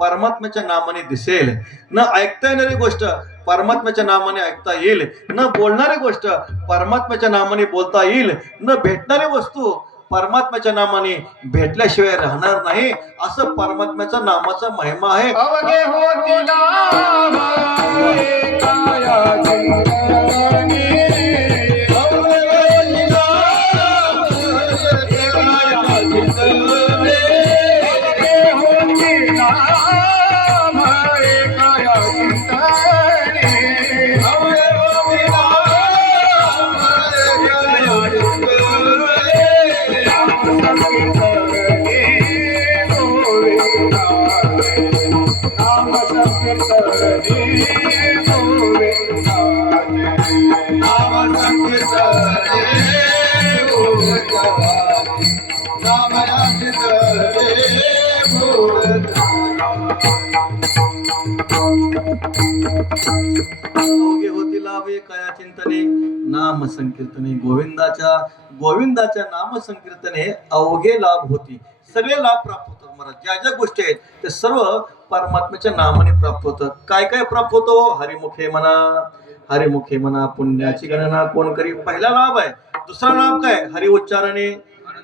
परमात्म्याच्या नामाने दिसेल, न ऐकता येणारी गोष्ट परमात्म्याच्या नामाने ऐकता येईल, न बोलणारी गोष्ट परमात्म्याच्या नामाने बोलता येईल, न भेटणारी वस्तू परमात्म्याच्या नामाने भेटल्याशिवाय राहणार नाही. असं परमात्म्याच्या नामाचा महिमा आहे. अवघे होतील काया चिंतनी, अवघे होती लाभे काया चिंतने नाम संकीर्तने. गोविंदाच्या नाम संकीर्तने अवघे लाभ होती. सगळे लाभ प्राप्त होतात महाराज. ज्या ज्या गोष्टी आहेत ते सर्व परमात्म्याच्या नामाने प्राप्त होतं. काय काय प्राप्त होतो? हरिमुखे म्हणा पुण्याची गणना कोण करी. पहिला लाभ आहे. दुसरा लाभ काय? हरि उच्चारणे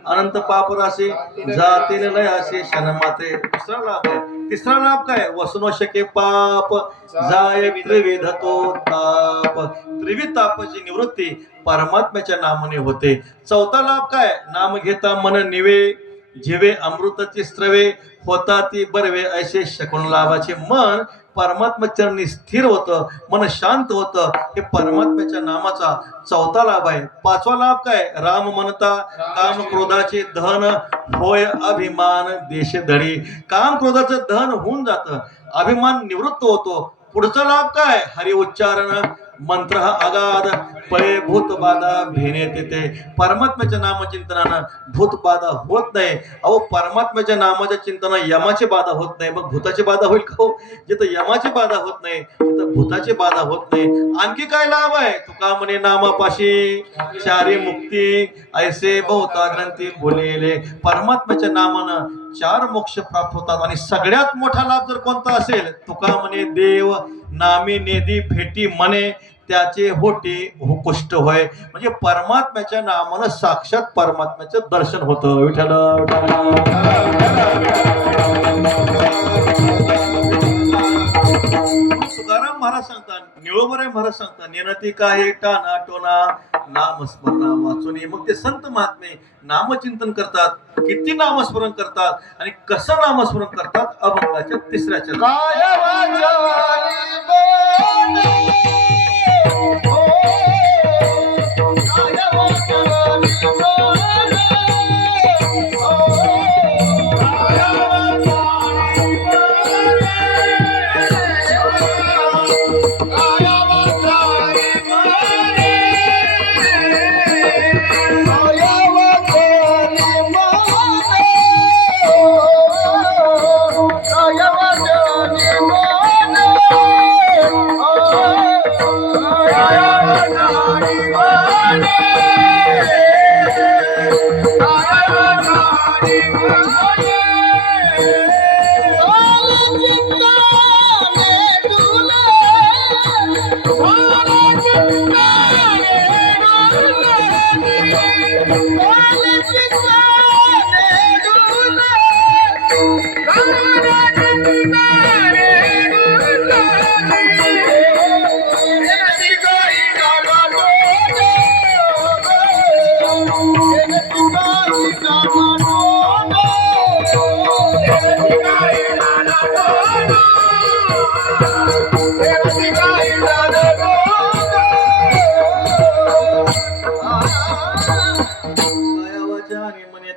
अनंत पाप रासे जाते लय असे क्षण मात्रे. दुसरा लाभ आहे. तिसरा लाभ काय? वसनो शके पाप जाय त्रिविधतो ताप. त्रिविध तापाची निवृत्ती परमात्म्याच्या नामाने होते. चौथा लाभ काय? नाम घेता मन निवे जिवे अमृताचे स्त्रवे होता ती बरवे ऐसे शकून लाभाचे मन परमात्मा चरणी स्थिर होतं, मन शांत होतं. हे परमात्म्याच्या नामाचा चौथा लाभ आहे. पाचवा लाभ काय? राम म्हणता काम क्रोधाचे धन होय अभिमान देश धडी. काम क्रोधाचं धन होऊन जातं, अभिमान निवृत्त होतो. पुढचा लाभ काय? हरि उच्चारण मंत्र हा अगाध पळे भूत बाधा भेणे तेथे. परमात्म्याच्या नामचिंतनानं भूत बाधा होत नाही. अहो परमात्म्याच्या नामाच्या चिंतनानं यमाची बाधा होत नाही, मग भूताची बाधा होईल का हो? जिथं यमाची बाधा होत नाही तिथं भूताची बाधा होत नाही. आणखी काय लाभ आहे? तुका म्हणे नामापाशी चारी मुक्ती ऐसे बहुता ग्रंथी बोलेले. परमात्म्याच्या नामानं चार मोक्ष प्राप्त होतात. आणि सगळ्यात मोठा लाभ जर कोणता असेल, तुका म्हणे देव नामी नेदी भेटी म्हणे त्याचे होटी हो कुष्ठ होय. म्हणजे परमात्म्याच्या नामानं साक्षात परमात्म्याचं दर्शन होतं. विठ्ठल तुकाराम महाराज सांगतात, निळोबराय महाराज सांगतात, नेनती काही टाना टोना नामस्मरणा वाचून. मग ते संत महात्मे नामचिंतन करतात. किती नामस्मरण करतात आणि कसं नामस्मरण करतात? अभंगाच्या तिसऱ्या चरणात काय वाचाली बोले, हो, काय वाचाली बोले, हो, काय वाचाली बोले, काय वाचाली बोले,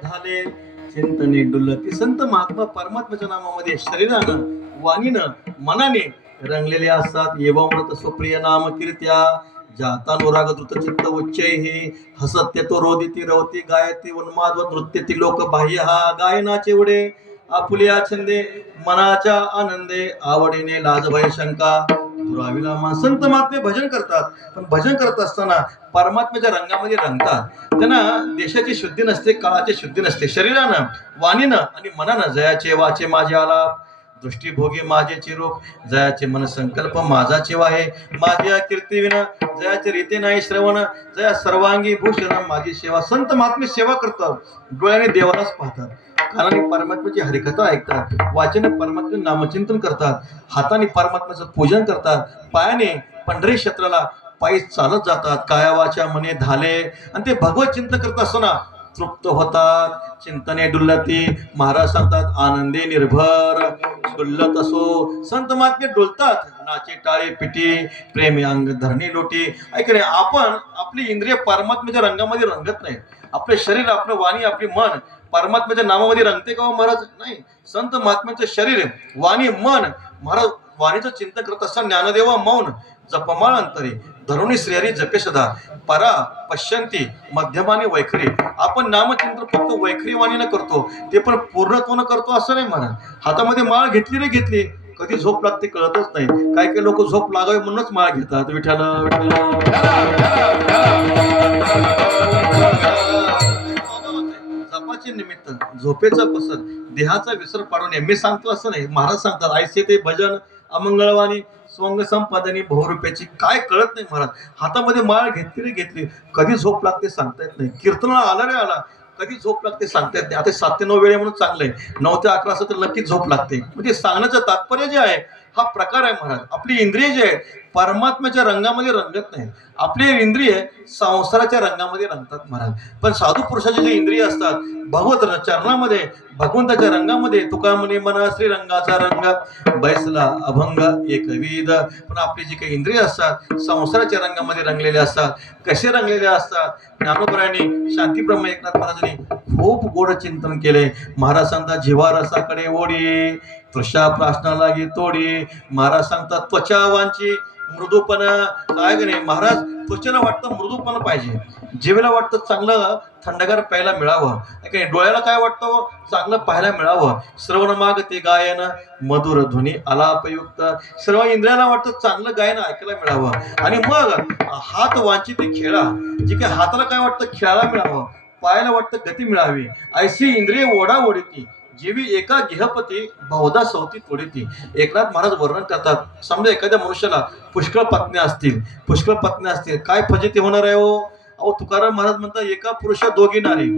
चिंतने डुलती. संत महात्मा परमात्म्याच्या नामामध्ये शरीरानं वाणीनं मनाने रंगलेले असतात. एवामृत सुप्रिय नाम कीर्त्या जाता अनुराग द्रुत चित्त उच्चय हे हसत्य तो रोदिती रवती गायती उन्माद व नृत्यती लोक बाह्य हा गायनाचे उडे आपुलिया छंदे मनाच्या आनंदे आवडीने लाज भय शंका दुराविला मा. संत महात्मे भजन करतात, पण भजन करत असताना परमात्म्याच्या रंगामध्ये रंगतात. त्यांना देशाची शुद्धी नसते, काळाची शुद्धी नसते. शरीरानं वाणीनं आणि मनानं जयाचे वाचे माझे आलाप दृष्टीभोगी माझे चिरूप जयाचे मन संकल्प माझाचे वाहे माझ्या कीर्तीविन जयाचे रीती नाही श्रवण जया सर्वांगी भूषण माझी सेवा. संत महात्मे सेवा करतात, डोळ्याने देवालाच पाहतात, कानाने परमात्म्याची हरिकथा ऐकतात, वाचने परमात्म्याचे नामचिंतन करतात, हाताने परमात्म्याचं पूजन करतात, पायाने पंढरी क्षेत्राला पायी चालत जातात. काया वाचा मने धाले. आणि ते भगवत चिंतन करत असताना तृप्त होतात. चिंतने डुलती. महाराज सांगतात आनंदे निर्भर डुल्लत असो. संत महात्मे डुलतात, नाचे टाळे पिटी प्रेमी अंग धरणी लोटी. ऐकणे आपण आपली इंद्रिय परमात्म्याच्या रंगामध्ये रंगत नाही. आपले शरीर, आपलं वाणी, आपली मन परमात्म्याच्या नामामध्ये रंगते का महाराज? नाही. संत महात्म्याचं शरीर, वाणी, मन. महाराज वाणीचं चिंतन करत असताना ज्ञानदेवा मौन जपमाळ अंतरी धरुणी श्रेयरी जपे सदा परा पश्यंती मध्यमाने वैखरी. आपण नामचिंतन फक्त वैखरी वाणीनं करतो, ते पण पूर्णत्वानं करतो असं नाही महाराज. हातामध्ये माळ घेतली रे घेतली, कधी झोप लागते कळतच नाही. काही काही लोक झोप लागावी म्हणूनच माळ घेतात. विठ्ठल जपाचे निमित्त झोपेचा पसर देहाचा विसर पाडू नये. मी सांगतो असं नाही, महाराज सांगतात ऐसे ते भजन अमंगळवाणी स्वंग संपादनी बहुरूप्याची. काय कळत नाही महाराज. हातामध्ये माळ घेतली रे घेतली, कधी झोप लागते सांगता येत नाही. कीर्तनाला आला रे आला, कधी झोप लागते सांगता येत नाही. आता 7 ते 9 वेळे म्हणून चांगलंय, 9 ते 11 असं तर नक्कीच झोप लागते. म्हणजे सांगण्याचं तात्पर्य जे आहे हा प्रकार आहे महाराज. आपली इंद्रिय जे आहे परमात्म्याच्या रंगामध्ये रंगत नाही, आपले इंद्रिय संसाराच्या रंगामध्ये रंगतात महाराज. पण साधू पुरुषाचे जे इंद्रिय असतात भगवत चरणामध्ये भगवंताच्या रंगामध्ये, तुका म्हणे मना श्रीरंगाचा रंग बैसला अभंग एकविध. पण आपली जी काही इंद्रिय असतात संसाराच्या रंगामध्ये रंगलेले असतात. कसे रंगलेले असतात? ज्ञानोबरायांनी शांतीब्रह्म एकनाथ महाराजांनी खूप गोड चिंतन केले. महाराज सांगतात जिव्हा रसाकडे ओढी तृषा प्राशना लागे तोडी. महाराज सांगतात त्वचा वांची मृदूपणा. काय की नाही महाराज, त्वचेला वाटतं मृदूपणा पाहिजे, जिभेला वाटतं चांगलं थंडगार प्यायला मिळावं, काही डोळ्याला काय वाटतं चांगलं पाहायला मिळावं. श्रवण माग ते गायन मधुर ध्वनी आलापयुक्त. सर्व इंद्रियाला वाटतं चांगलं गायन ऐकायला मिळावं. आणि मग हात वांची ते खेळा, जे काही हाताला काय वाटतं खेळायला मिळावं, पायाला वाटतं गती मिळावी. ऐशी इंद्रिय ओढा ओढीती जेवी एका गेहपती बहुधा सवती तोडीती. एकनाथ महाराज वर्णन करतात. समजा एखाद्या मनुष्याला पुष्कळ पत्न्या असतील, काय फजिती होणार आहे हो? अहो तुकाराम महाराज म्हणतात एका पुरुषा दोघी नारी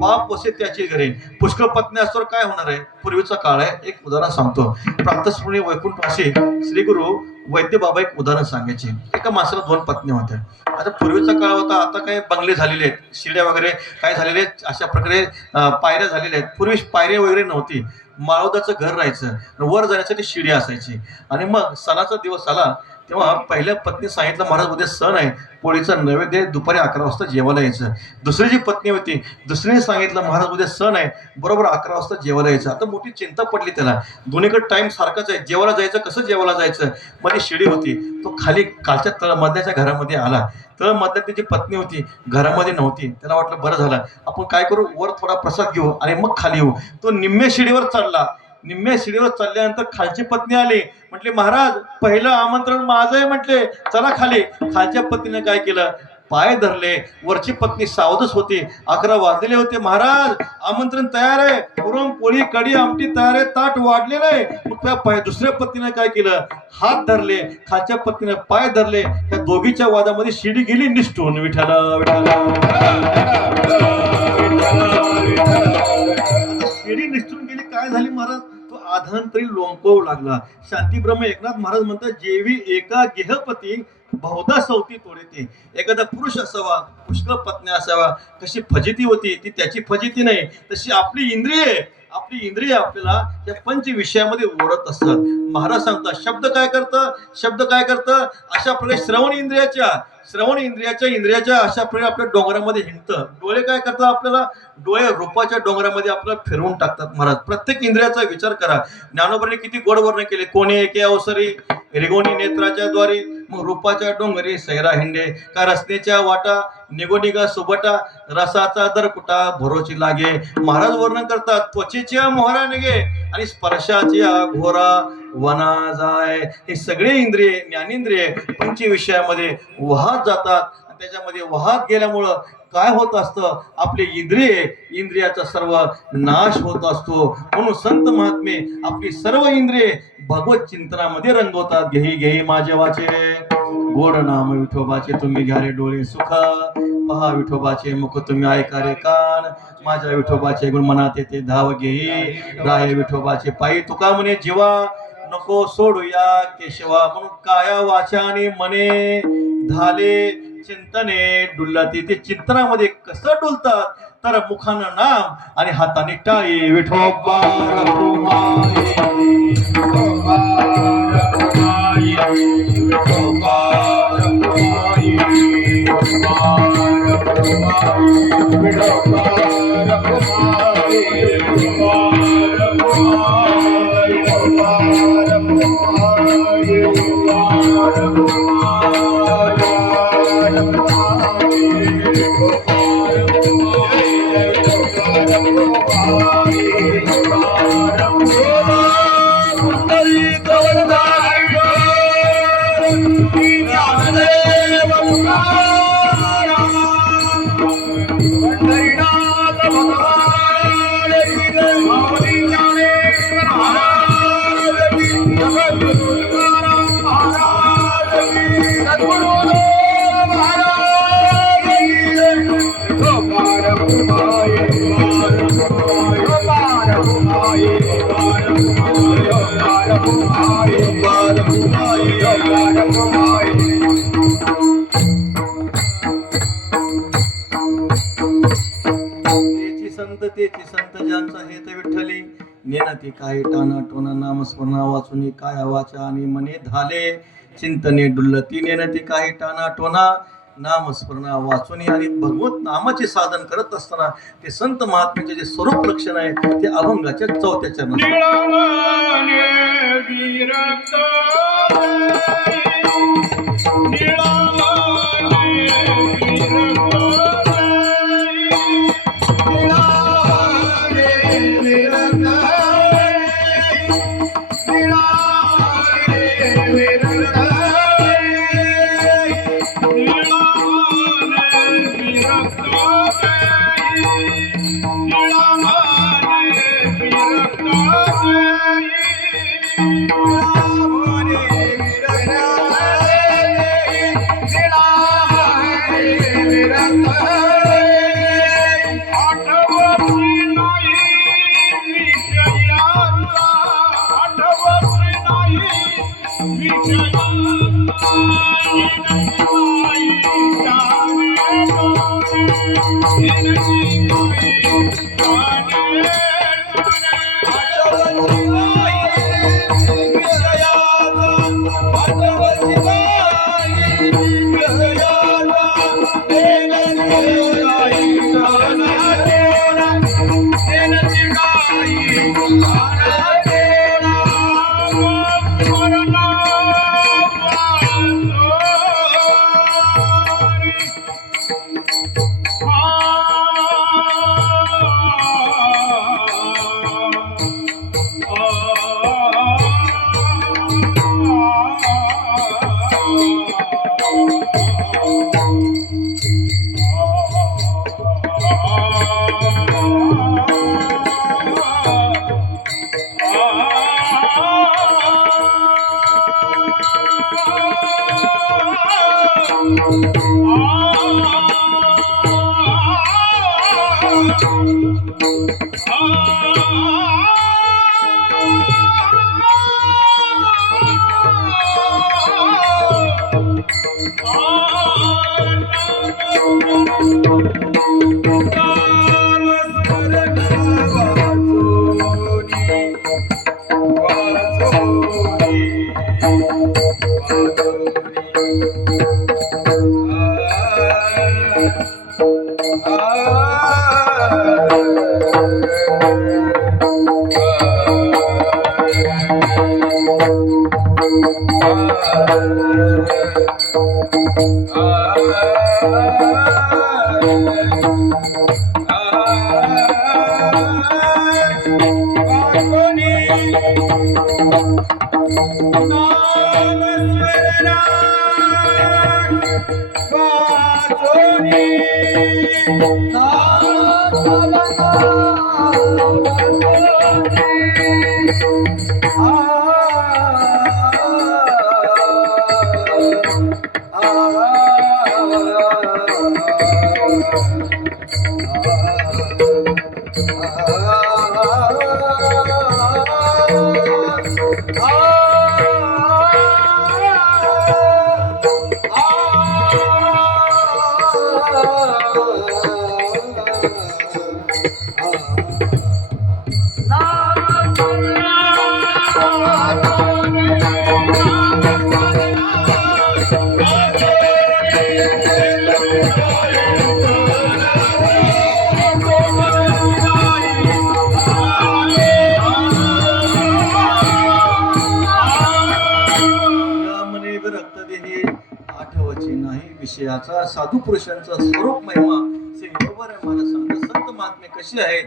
पाप वसे त्याची घरे. पुष्कळ पत्नी असल्यावर काय होणार आहे? पूर्वीचा काळ आहे, एक उदाहरण सांगतो. प्रातस्मरणी वैकुंठवासी श्री गुरु वैद्य बाबा एक उदाहरण सांगायचे. एका माणसाला 2 पत्नी होत्या. आता पूर्वीचा काळ होता, आता काय बंगले झालेले आहेत, शिड्या वगैरे काय झालेले आहेत, अशा प्रकारे पायऱ्या झालेल्या आहेत. पूर्वी पायऱ्या वगैरे नव्हती, माळवदाचं घर राहायचं, वर जाण्यासाठी शिड्या असायची. आणि मग सणाचा दिवस आला तेव्हा पहिल्या पत्नी सांगितलं महाराज उद्या सण आहे, पोळीचा नैवेद्य दुपारी 11 वाजता जेवायला यायचं. दुसरी जी पत्नी होती दुसरीने सांगितलं महाराज उद्या सण आहे, बरोबर 11 वाजता जेवायला यायचं. आता मोठी चिंता पडली त्याला, दोन्हीकडे टाइम सारखाच आहे, जेवायला जायचं कसं जेवायला जायचं. मध्ये शिडी होती, तो खाली कालच्या तळमधल्याच्या घरामध्ये आला. तळमधल्यात त्याची पत्नी होती, घरामध्ये नव्हती. त्याला वाटलं बरं झालं, आपण काय करू वर थोडा प्रसाद घेऊ आणि मग खाली येऊ. तो निम्म्या शिडीवर चढला. निम्म्या शिडीवर चढल्यानंतर खालची पत्नी आली, म्हटले महाराज पहिलं आमंत्रण माझं आहे, म्हटले चला खाली. खालच्या पत्नीने काय केलं, पाय धरले. वरची पत्नी सावधच होती, 11 वाजलेले होते. महाराज आमंत्रण तयार आहे, पुरण पोळी कढी आमटी तयार आहे, ताट वाढलेलं आहे. मग त्या दुसऱ्या पत्नीने काय केलं, हात धरले, खालच्या पत्नीने पाय धरले. त्या दोघीच्या वादामध्ये शिडी गेली निष्ठून. विठ्ठला शिडी निष्ठून गेली. काय झाली महाराज, तो आधांतरी लोंबकवू लागला. शांतीब्रह्म एकनाथ महाराज म्हणतात जेवी एका गेहपती बहुधा सवती तोडीते. एखादा पुरुष असावा, पुष्कळ पत्न्या असावा, कशी फजिती होती ती त्याची फजिती नाही, तशी आपली इंद्रिय आपल्याला या पंच विषयामध्ये ओढत असतात. महाराज सांगतात शब्द काय करतं अशा प्रकारे श्रवण इंद्रियाच्या अशा प्रकारे आपल्या डोंगरामध्ये हिंडतं. डोळे काय करतात, आपल्याला डोळे रूपाच्या डोंगरामध्ये आपल्याला फिरवून टाकतात. महाराज प्रत्येक इंद्रियाचा विचार करा. ज्ञानोबरांनी किती गोड वर्णन केले. कोणी एके अवसरी रिगोणी नेत्राच्या द्वारे मग रूपाच्या डोंगरी सैरा हिंडे. का रस्त्याच्या वाटा निगोनिगा सुबटा रसाचा दर कुटा भरोची लागे. महाराज वर्णन करतात त्वचेच्या मोहरा निघे आणि स्पर्शाच्या घोरा वना जाय. हे सगळे इंद्रिय ज्ञानेंद्रिय पंच विषयामध्ये वाहत जातात. त्याच्यामध्ये वाहत गेल्यामुळं काय होत असतं, आपले इंद्रियाचा सर्व नाश होत असतो. म्हणून संत महात्मे आपली सर्व इंद्रिये भगवत चिंतनामध्ये रंगवतात. घेई माझे वाचे गोड नाम विठोबाचे, तुम्ही घ्या रे डोळे सुख पहा विठोबाचे मुख, तुम्ही ऐका रे कान माझ्या विठोबाचे गुण मनात येते धाव घेई राहे विठोबाचे पायी. तुका म्हणे जीवा नको सोडूया केशवा. म्हणून काया वाचा आणि मने झाले चिंतने डुलती. ते चिंतनामध्ये कसं डुलतात तर मुखानं नाम आणि हाताने टाळी. विठोबा ज्यांचा हेत विठ्ठली नेनती काही टाना टोना नामस्मरणा वाचुनी काय वाचा आणि मने धाले चिंतने डुल्लती नेनती काही टाना टोना नामस्मरणा वाचुनी आणि भगवत नामाचे साधन करत असताना ते संत महात्म्याचे जे स्वरूप लक्षण आहे ते अभंगाच्या 4थ्या चरणात निळवणे विरक्त विषयाचा साधू पुरुषांचा स्वरूप महिमा श्री बरोबर आहे. मला सांगता संत महात्मे कशी आहेत,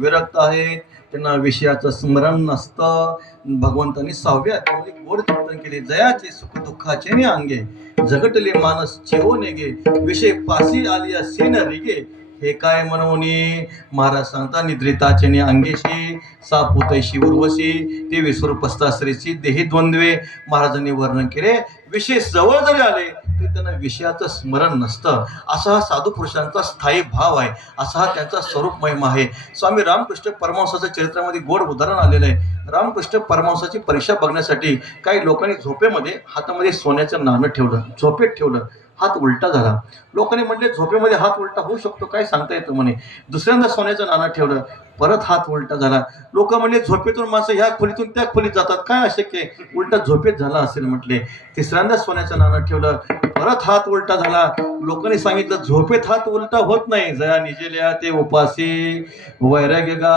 विरक्त आहेत, त्यांना विषयाचं स्मरण नसतं. भगवंतांनी 6व्या अध्यायामध्ये गोड चिंतन केले. जयाचे सुख दुःखाचे ने अंगे झगटले मानस चेवो नेगे विषय पासी आलिया सेन रिगे हे काय म्हणूनी. महाराज सांगता निद्रिताचे ने अंगेशी सापुतैशी उर्वशी ते विस्वरूपस्था श्रीची देही द्वंद्वे महाराजांनी वर्णन केले. विषय जवळ जरी आले तरी त्यांना विषयाचं स्मरण नसतं. असा हा साधू पुरुषांचा स्थायी भाव आहे, असा हा त्यांचा स्वरूप महिमा आहे. स्वामी रामकृष्ण परमहंसाच्या चरित्रामध्ये गोड उदाहरण आलेलं आहे. रामकृष्ण परमहंसाची परीक्षा बघण्यासाठी काही लोकांनी झोपेमध्ये हातामध्ये सोन्याचं नाणं ठेवलं, झोपेत ठेवलं. हात उलटा झाला. लोकांनी म्हटले झोपेमध्ये हात उलटा होऊ शकतो, काय सांगता येतं म्हणे. दुसऱ्यांदा सोन्याचं नाणं ठेवलं, परत हात उलटा झाला. लोक म्हणले झोपेतून माणसं ह्या खोलीतून त्या खोलीत जातात, काय अशक्य आहे? उलटा झोपेत झाला असेल म्हटले. तिसऱ्यांदा सोन्याचं नाणं ठेवलं, परत हात उलटा झाला. लोकांनी सांगितलं झोपेत हात उलटा होत नाही. जया निजेल्या ते उपासी वैराग्य गा.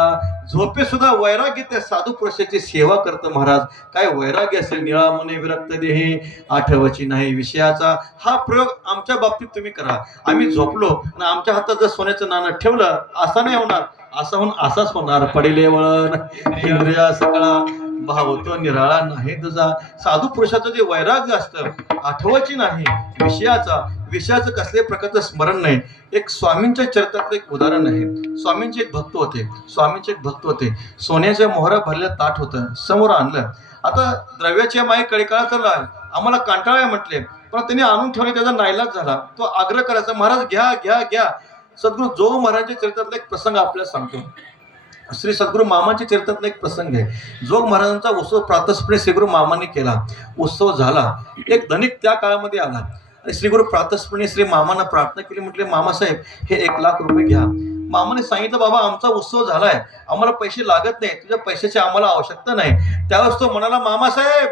झोपेत सुद्धा वैराग्य त्या साधू पुरुषाची सेवा करतं महाराज. काय वैराग्य असेल. निळा मने विरक्त देही आठवची नाही विषयाचा. हा प्रयोग आमच्या बाबतीत तुम्ही करा. आम्ही झोपलो आणि आमच्या हातात जर सोन्याचं नाणं ठेवलं, असं नाही होणार, असं होऊन असाच होणार. पडिले वळण इंद्रिया सकळा भाव तो निराळा नाही तुझा. साधू पुरुषाचं जे वैराग्य असतं, आठवची नाही विषयाचं कसल्याही प्रकारचं स्मरण नाही. एक स्वामींच्या चरित्रातलं एक उदाहरण आहे. स्वामींचे एक भक्त होते. सोन्याच्या मोहरा भरलेलं ताट होतं, समोर आणलं. आता द्रव्याच्या माई कळीकाळा चालला, आम्हाला कंटाळा आहे म्हटले, पण त्यांनी आणून ठेवले. त्याचा नाईलाज झाला. तो आग्रह करायचा, महाराज घ्या घ्या घ्या. सद्गुरू जोग महाराजांच्या चरित्रातला एक प्रसंग आपल्याला सांगतो. श्री सद्गुरू मामाच्या चरित्रातला एक प्रसंग आहे. जोग महाराजांचा उत्सव प्रातस्पणे श्रीगुरू मामांनी केला. उत्सव झाला. एक धनिक त्या काळामध्ये आला आणि श्रीगुरू प्रातस्पणे श्री मामांना प्रार्थना केली. म्हटले, मामासाहेब हे 1,00,000 रुपये घ्या. मामाने सांगितलं, बाबा आमचा उत्सव झालाय, आम्हाला पैसे लागत नाही, तुझ्या पैशाची आम्हाला आवश्यकता नाही. त्यावेळेस तो म्हणाला, मामासाहेब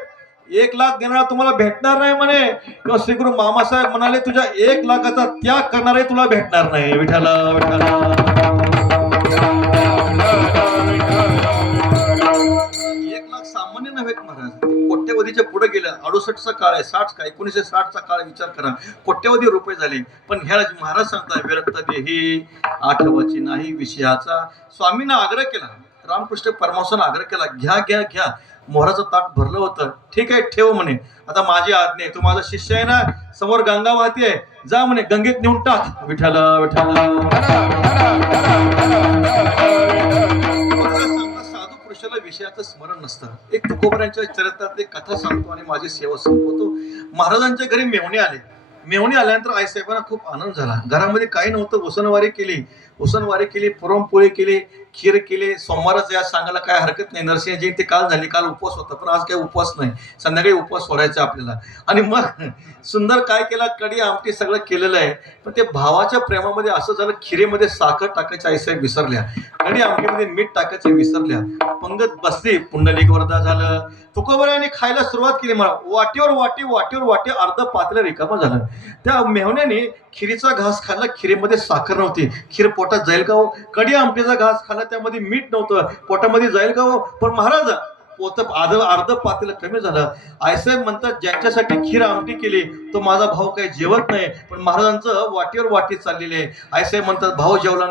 1,00,000 देणारा तुम्हाला भेटणार नाही म्हणे. किंवा श्रीगुरू मामासाहेब म्हणाले, तुझ्या 1,00,000चा त्याग करणारे तुला भेटणार नाही. विठ्ठला विठ्ठला. 1,00,000 सामान्य नव्हे महाराज. कोट्यवधीच्या पुढे गेल्या. 68चा काळ आहे, 60 का 1960चा काळ विचार करा. कोट्यवधी रुपये झाले. पण ह्या महाराज सांगतात, विरक्त देही आठवची नाही विषयाचा. स्वामींना आग्रह केला, रामकृष्ण परमहंसांना आग्रह केला, घ्या घ्या घ्या. मोहराचं ताट भरलं होतं. ठीक आहे, ठेव म्हणे. आता माझी आज्ञा आहे, तू माझा शिष्य आहे ना, समोर गंगा वाहती आहे, जा म्हणे गंगेत नेऊन टाक. विठ्ठला विठ्ठला. साधू पुरुषाला विषयाचं स्मरण नसतं. एक तुकोबरांच्या चरित्रात एक कथा सांगतो आणि माझी सेवा संपवतो. महाराजांच्या घरी मेहुणे आले. मेहुणे आल्यानंतर आईसाहेबांना खूप आनंद झाला. घरामध्ये काही नव्हतं. उसनवारी केली, पुरणपोळी केली, खीर केली. सोमवारच या सांगायला काय हरकत नाही. नरसिंह जयंती काल झाली, काल उपवास होता, पण आज काही उपवास नाही. संध्याकाळी उपवास सोडायचा आपल्याला. आणि मग सुंदर काय केला, कढी आमटी सगळं केलेलं आहे. पण ते भावाच्या प्रेमामध्ये असं झालं, खिरीमध्ये साखर टाकायच्या आईसाहेब विसरल्या, कढी आमटीमध्ये मीठ टाकायचं विसरल्या. पंगत बसली, पुंडलिक वरदा झालं. तुकोबरायांनी खायला सुरुवात केली. मला वाटीवर वाटी अर्ध पातेलं रिकामं झालं. त्या मेहुण्याने खिरीचा घास खाल्ला, खिरीमध्ये साखर नव्हती. खीर पोटात जाईल का हो? कढी आमटीचा घास खाल्ला, त्यामध्ये मीठ नव्हतं, पोटामध्ये जाईल का हो? पण महाराज अर्ध पातेलं कमी झालं. आईसाहेब म्हणतात, ज्यांच्यासाठी खीर आमटी केली तो माझा भाऊ काही जेवत नाही. पण महाराजांचं वाटीवर वाटी चाललेली आहे. आईसाहेब म्हणतात, भाऊ जेवला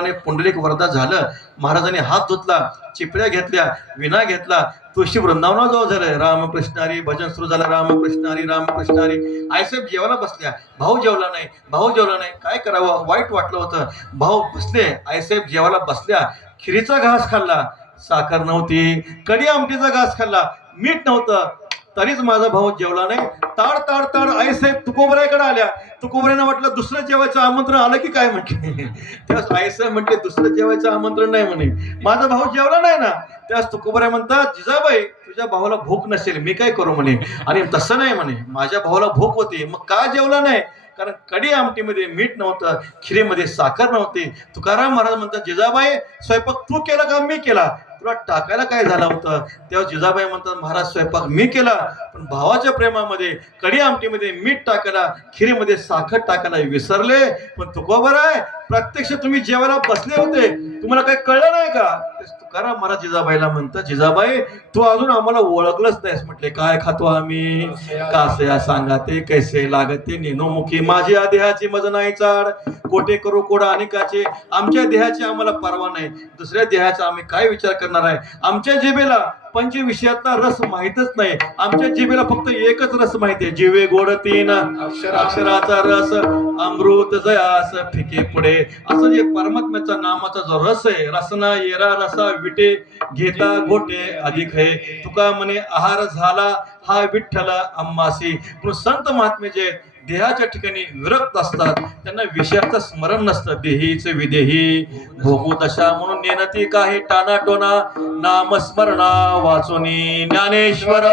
नाही. पुंडलिक वरदा झालं. महाराजांनी हात धुतला, चिपळ्या घेतल्या, विना घेतला, तुळशी वृंदावनाजवळ झालं. रामकृष्ण हरी भजन सुरू झालं. रामकृष्ण हरी. आईसाहेब जेवायला बसल्या. भाऊ जेवला नाही. काय करावं, वाईट वाटलं होतं. भाऊ बसले, आईसाहेब जेवायला बसल्या. खिरीचा घास खाल्ला, साखर नव्हती. कढी आमटीचा घास खाल्ला, मीठ नव्हतं, तरीच माझा भाऊ जेवला नाही. ताड आईसाहेब तुकोबराकडे आल्या. तुकोबरांना वाटलं दुसरं जेवायचं आमंत्रण आलं की काय म्हटले. तेव्हा आईसाहेब म्हटले, दुसरं जेवायचं आमंत्रण नाही म्हणे, माझा भाऊ जेवला नाही ना. तेव्हा तुकोबराय म्हणतात, जिजाबाई तुझ्या भावाला भूक नसेल, मी काय करू म्हणे. आणि तसं नाही म्हणे, माझ्या भावाला भूक होती, मग का जेवला नाही? कारण कढी आमटीमध्ये मीठ नव्हतं, खिरीमध्ये साखर नव्हती. तुकाराम महाराज म्हणतात, जिजाबाई स्वयंपाक तू केला का मी केला? तुला टाकायला काय झालं होतं? तेव्हा जिजाबाई म्हणतात, महाराज स्वयंपाक मी केला, पण भावाच्या प्रेमामध्ये कढी आमटीमध्ये मीठ टाकायला, खिरीमध्ये साखर टाकायला विसरले. पण तुकोबराय प्रत्यक्ष तुम्ही जेवायला बसले होते, तुम्हाला काही कळलं नाही का? तुकाराम महाराज जिजाबाईला म्हणतात, जिजाबाई तू अजून आम्हाला ओळखलंच नाहीस. म्हटले, काय खातो आम्ही, कासया सांगा ते कैसे लागते नेनोमुखी. माझ्या देहाची मज नाही चाड, कोटे करू कोडा अनेकाचे. आमच्या देहाची आम्हाला परवा नाही, दुसऱ्या देहाचा आम्ही काय विचार करणार आहे? आमच्या जिभेला पंचविषयातला रस माहितच नाही. आमच्या जिभेला फक्त एकच रस माहिती आहे, जिवे गोड तीन अक्षराचा रस, अमृत जयास फिके पुढे. असं जे परमात्म्याचा नामाचा जो रस आहे, रसना येरा रसा विटे घेता गोटे अधिक आहे. तुका म्हणे आहार झाला हा विठ्ठला आम्हासी. पण संत महात्मे जे देहाच्या ठिकाणी विरक्त असतात, त्यांना विषयाचं स्मरण नसतं. देहीचे विदेही भोगू दशा म्हणून नेनती काही टानाटोना, नामस्मरणा वाचुनी ज्ञानेश्वर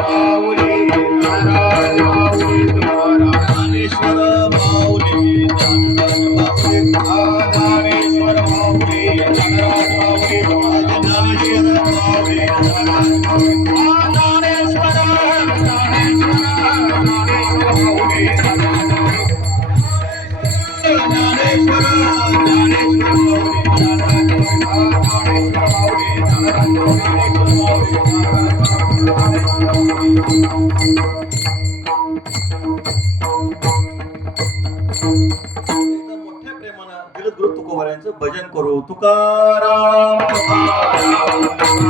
माऊली. एकदम मोठ्या प्रेमानं जगद्गुरु तुकोबारायांचं भजन करू. तुकाराम तुकाराम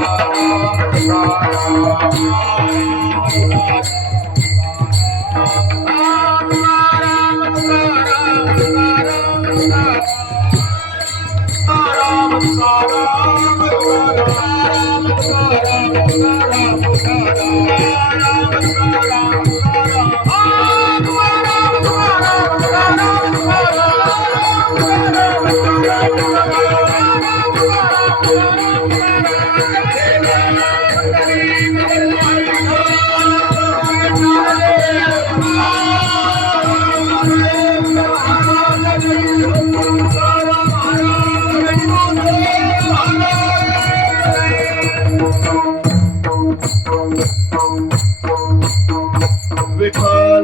विठ्ठल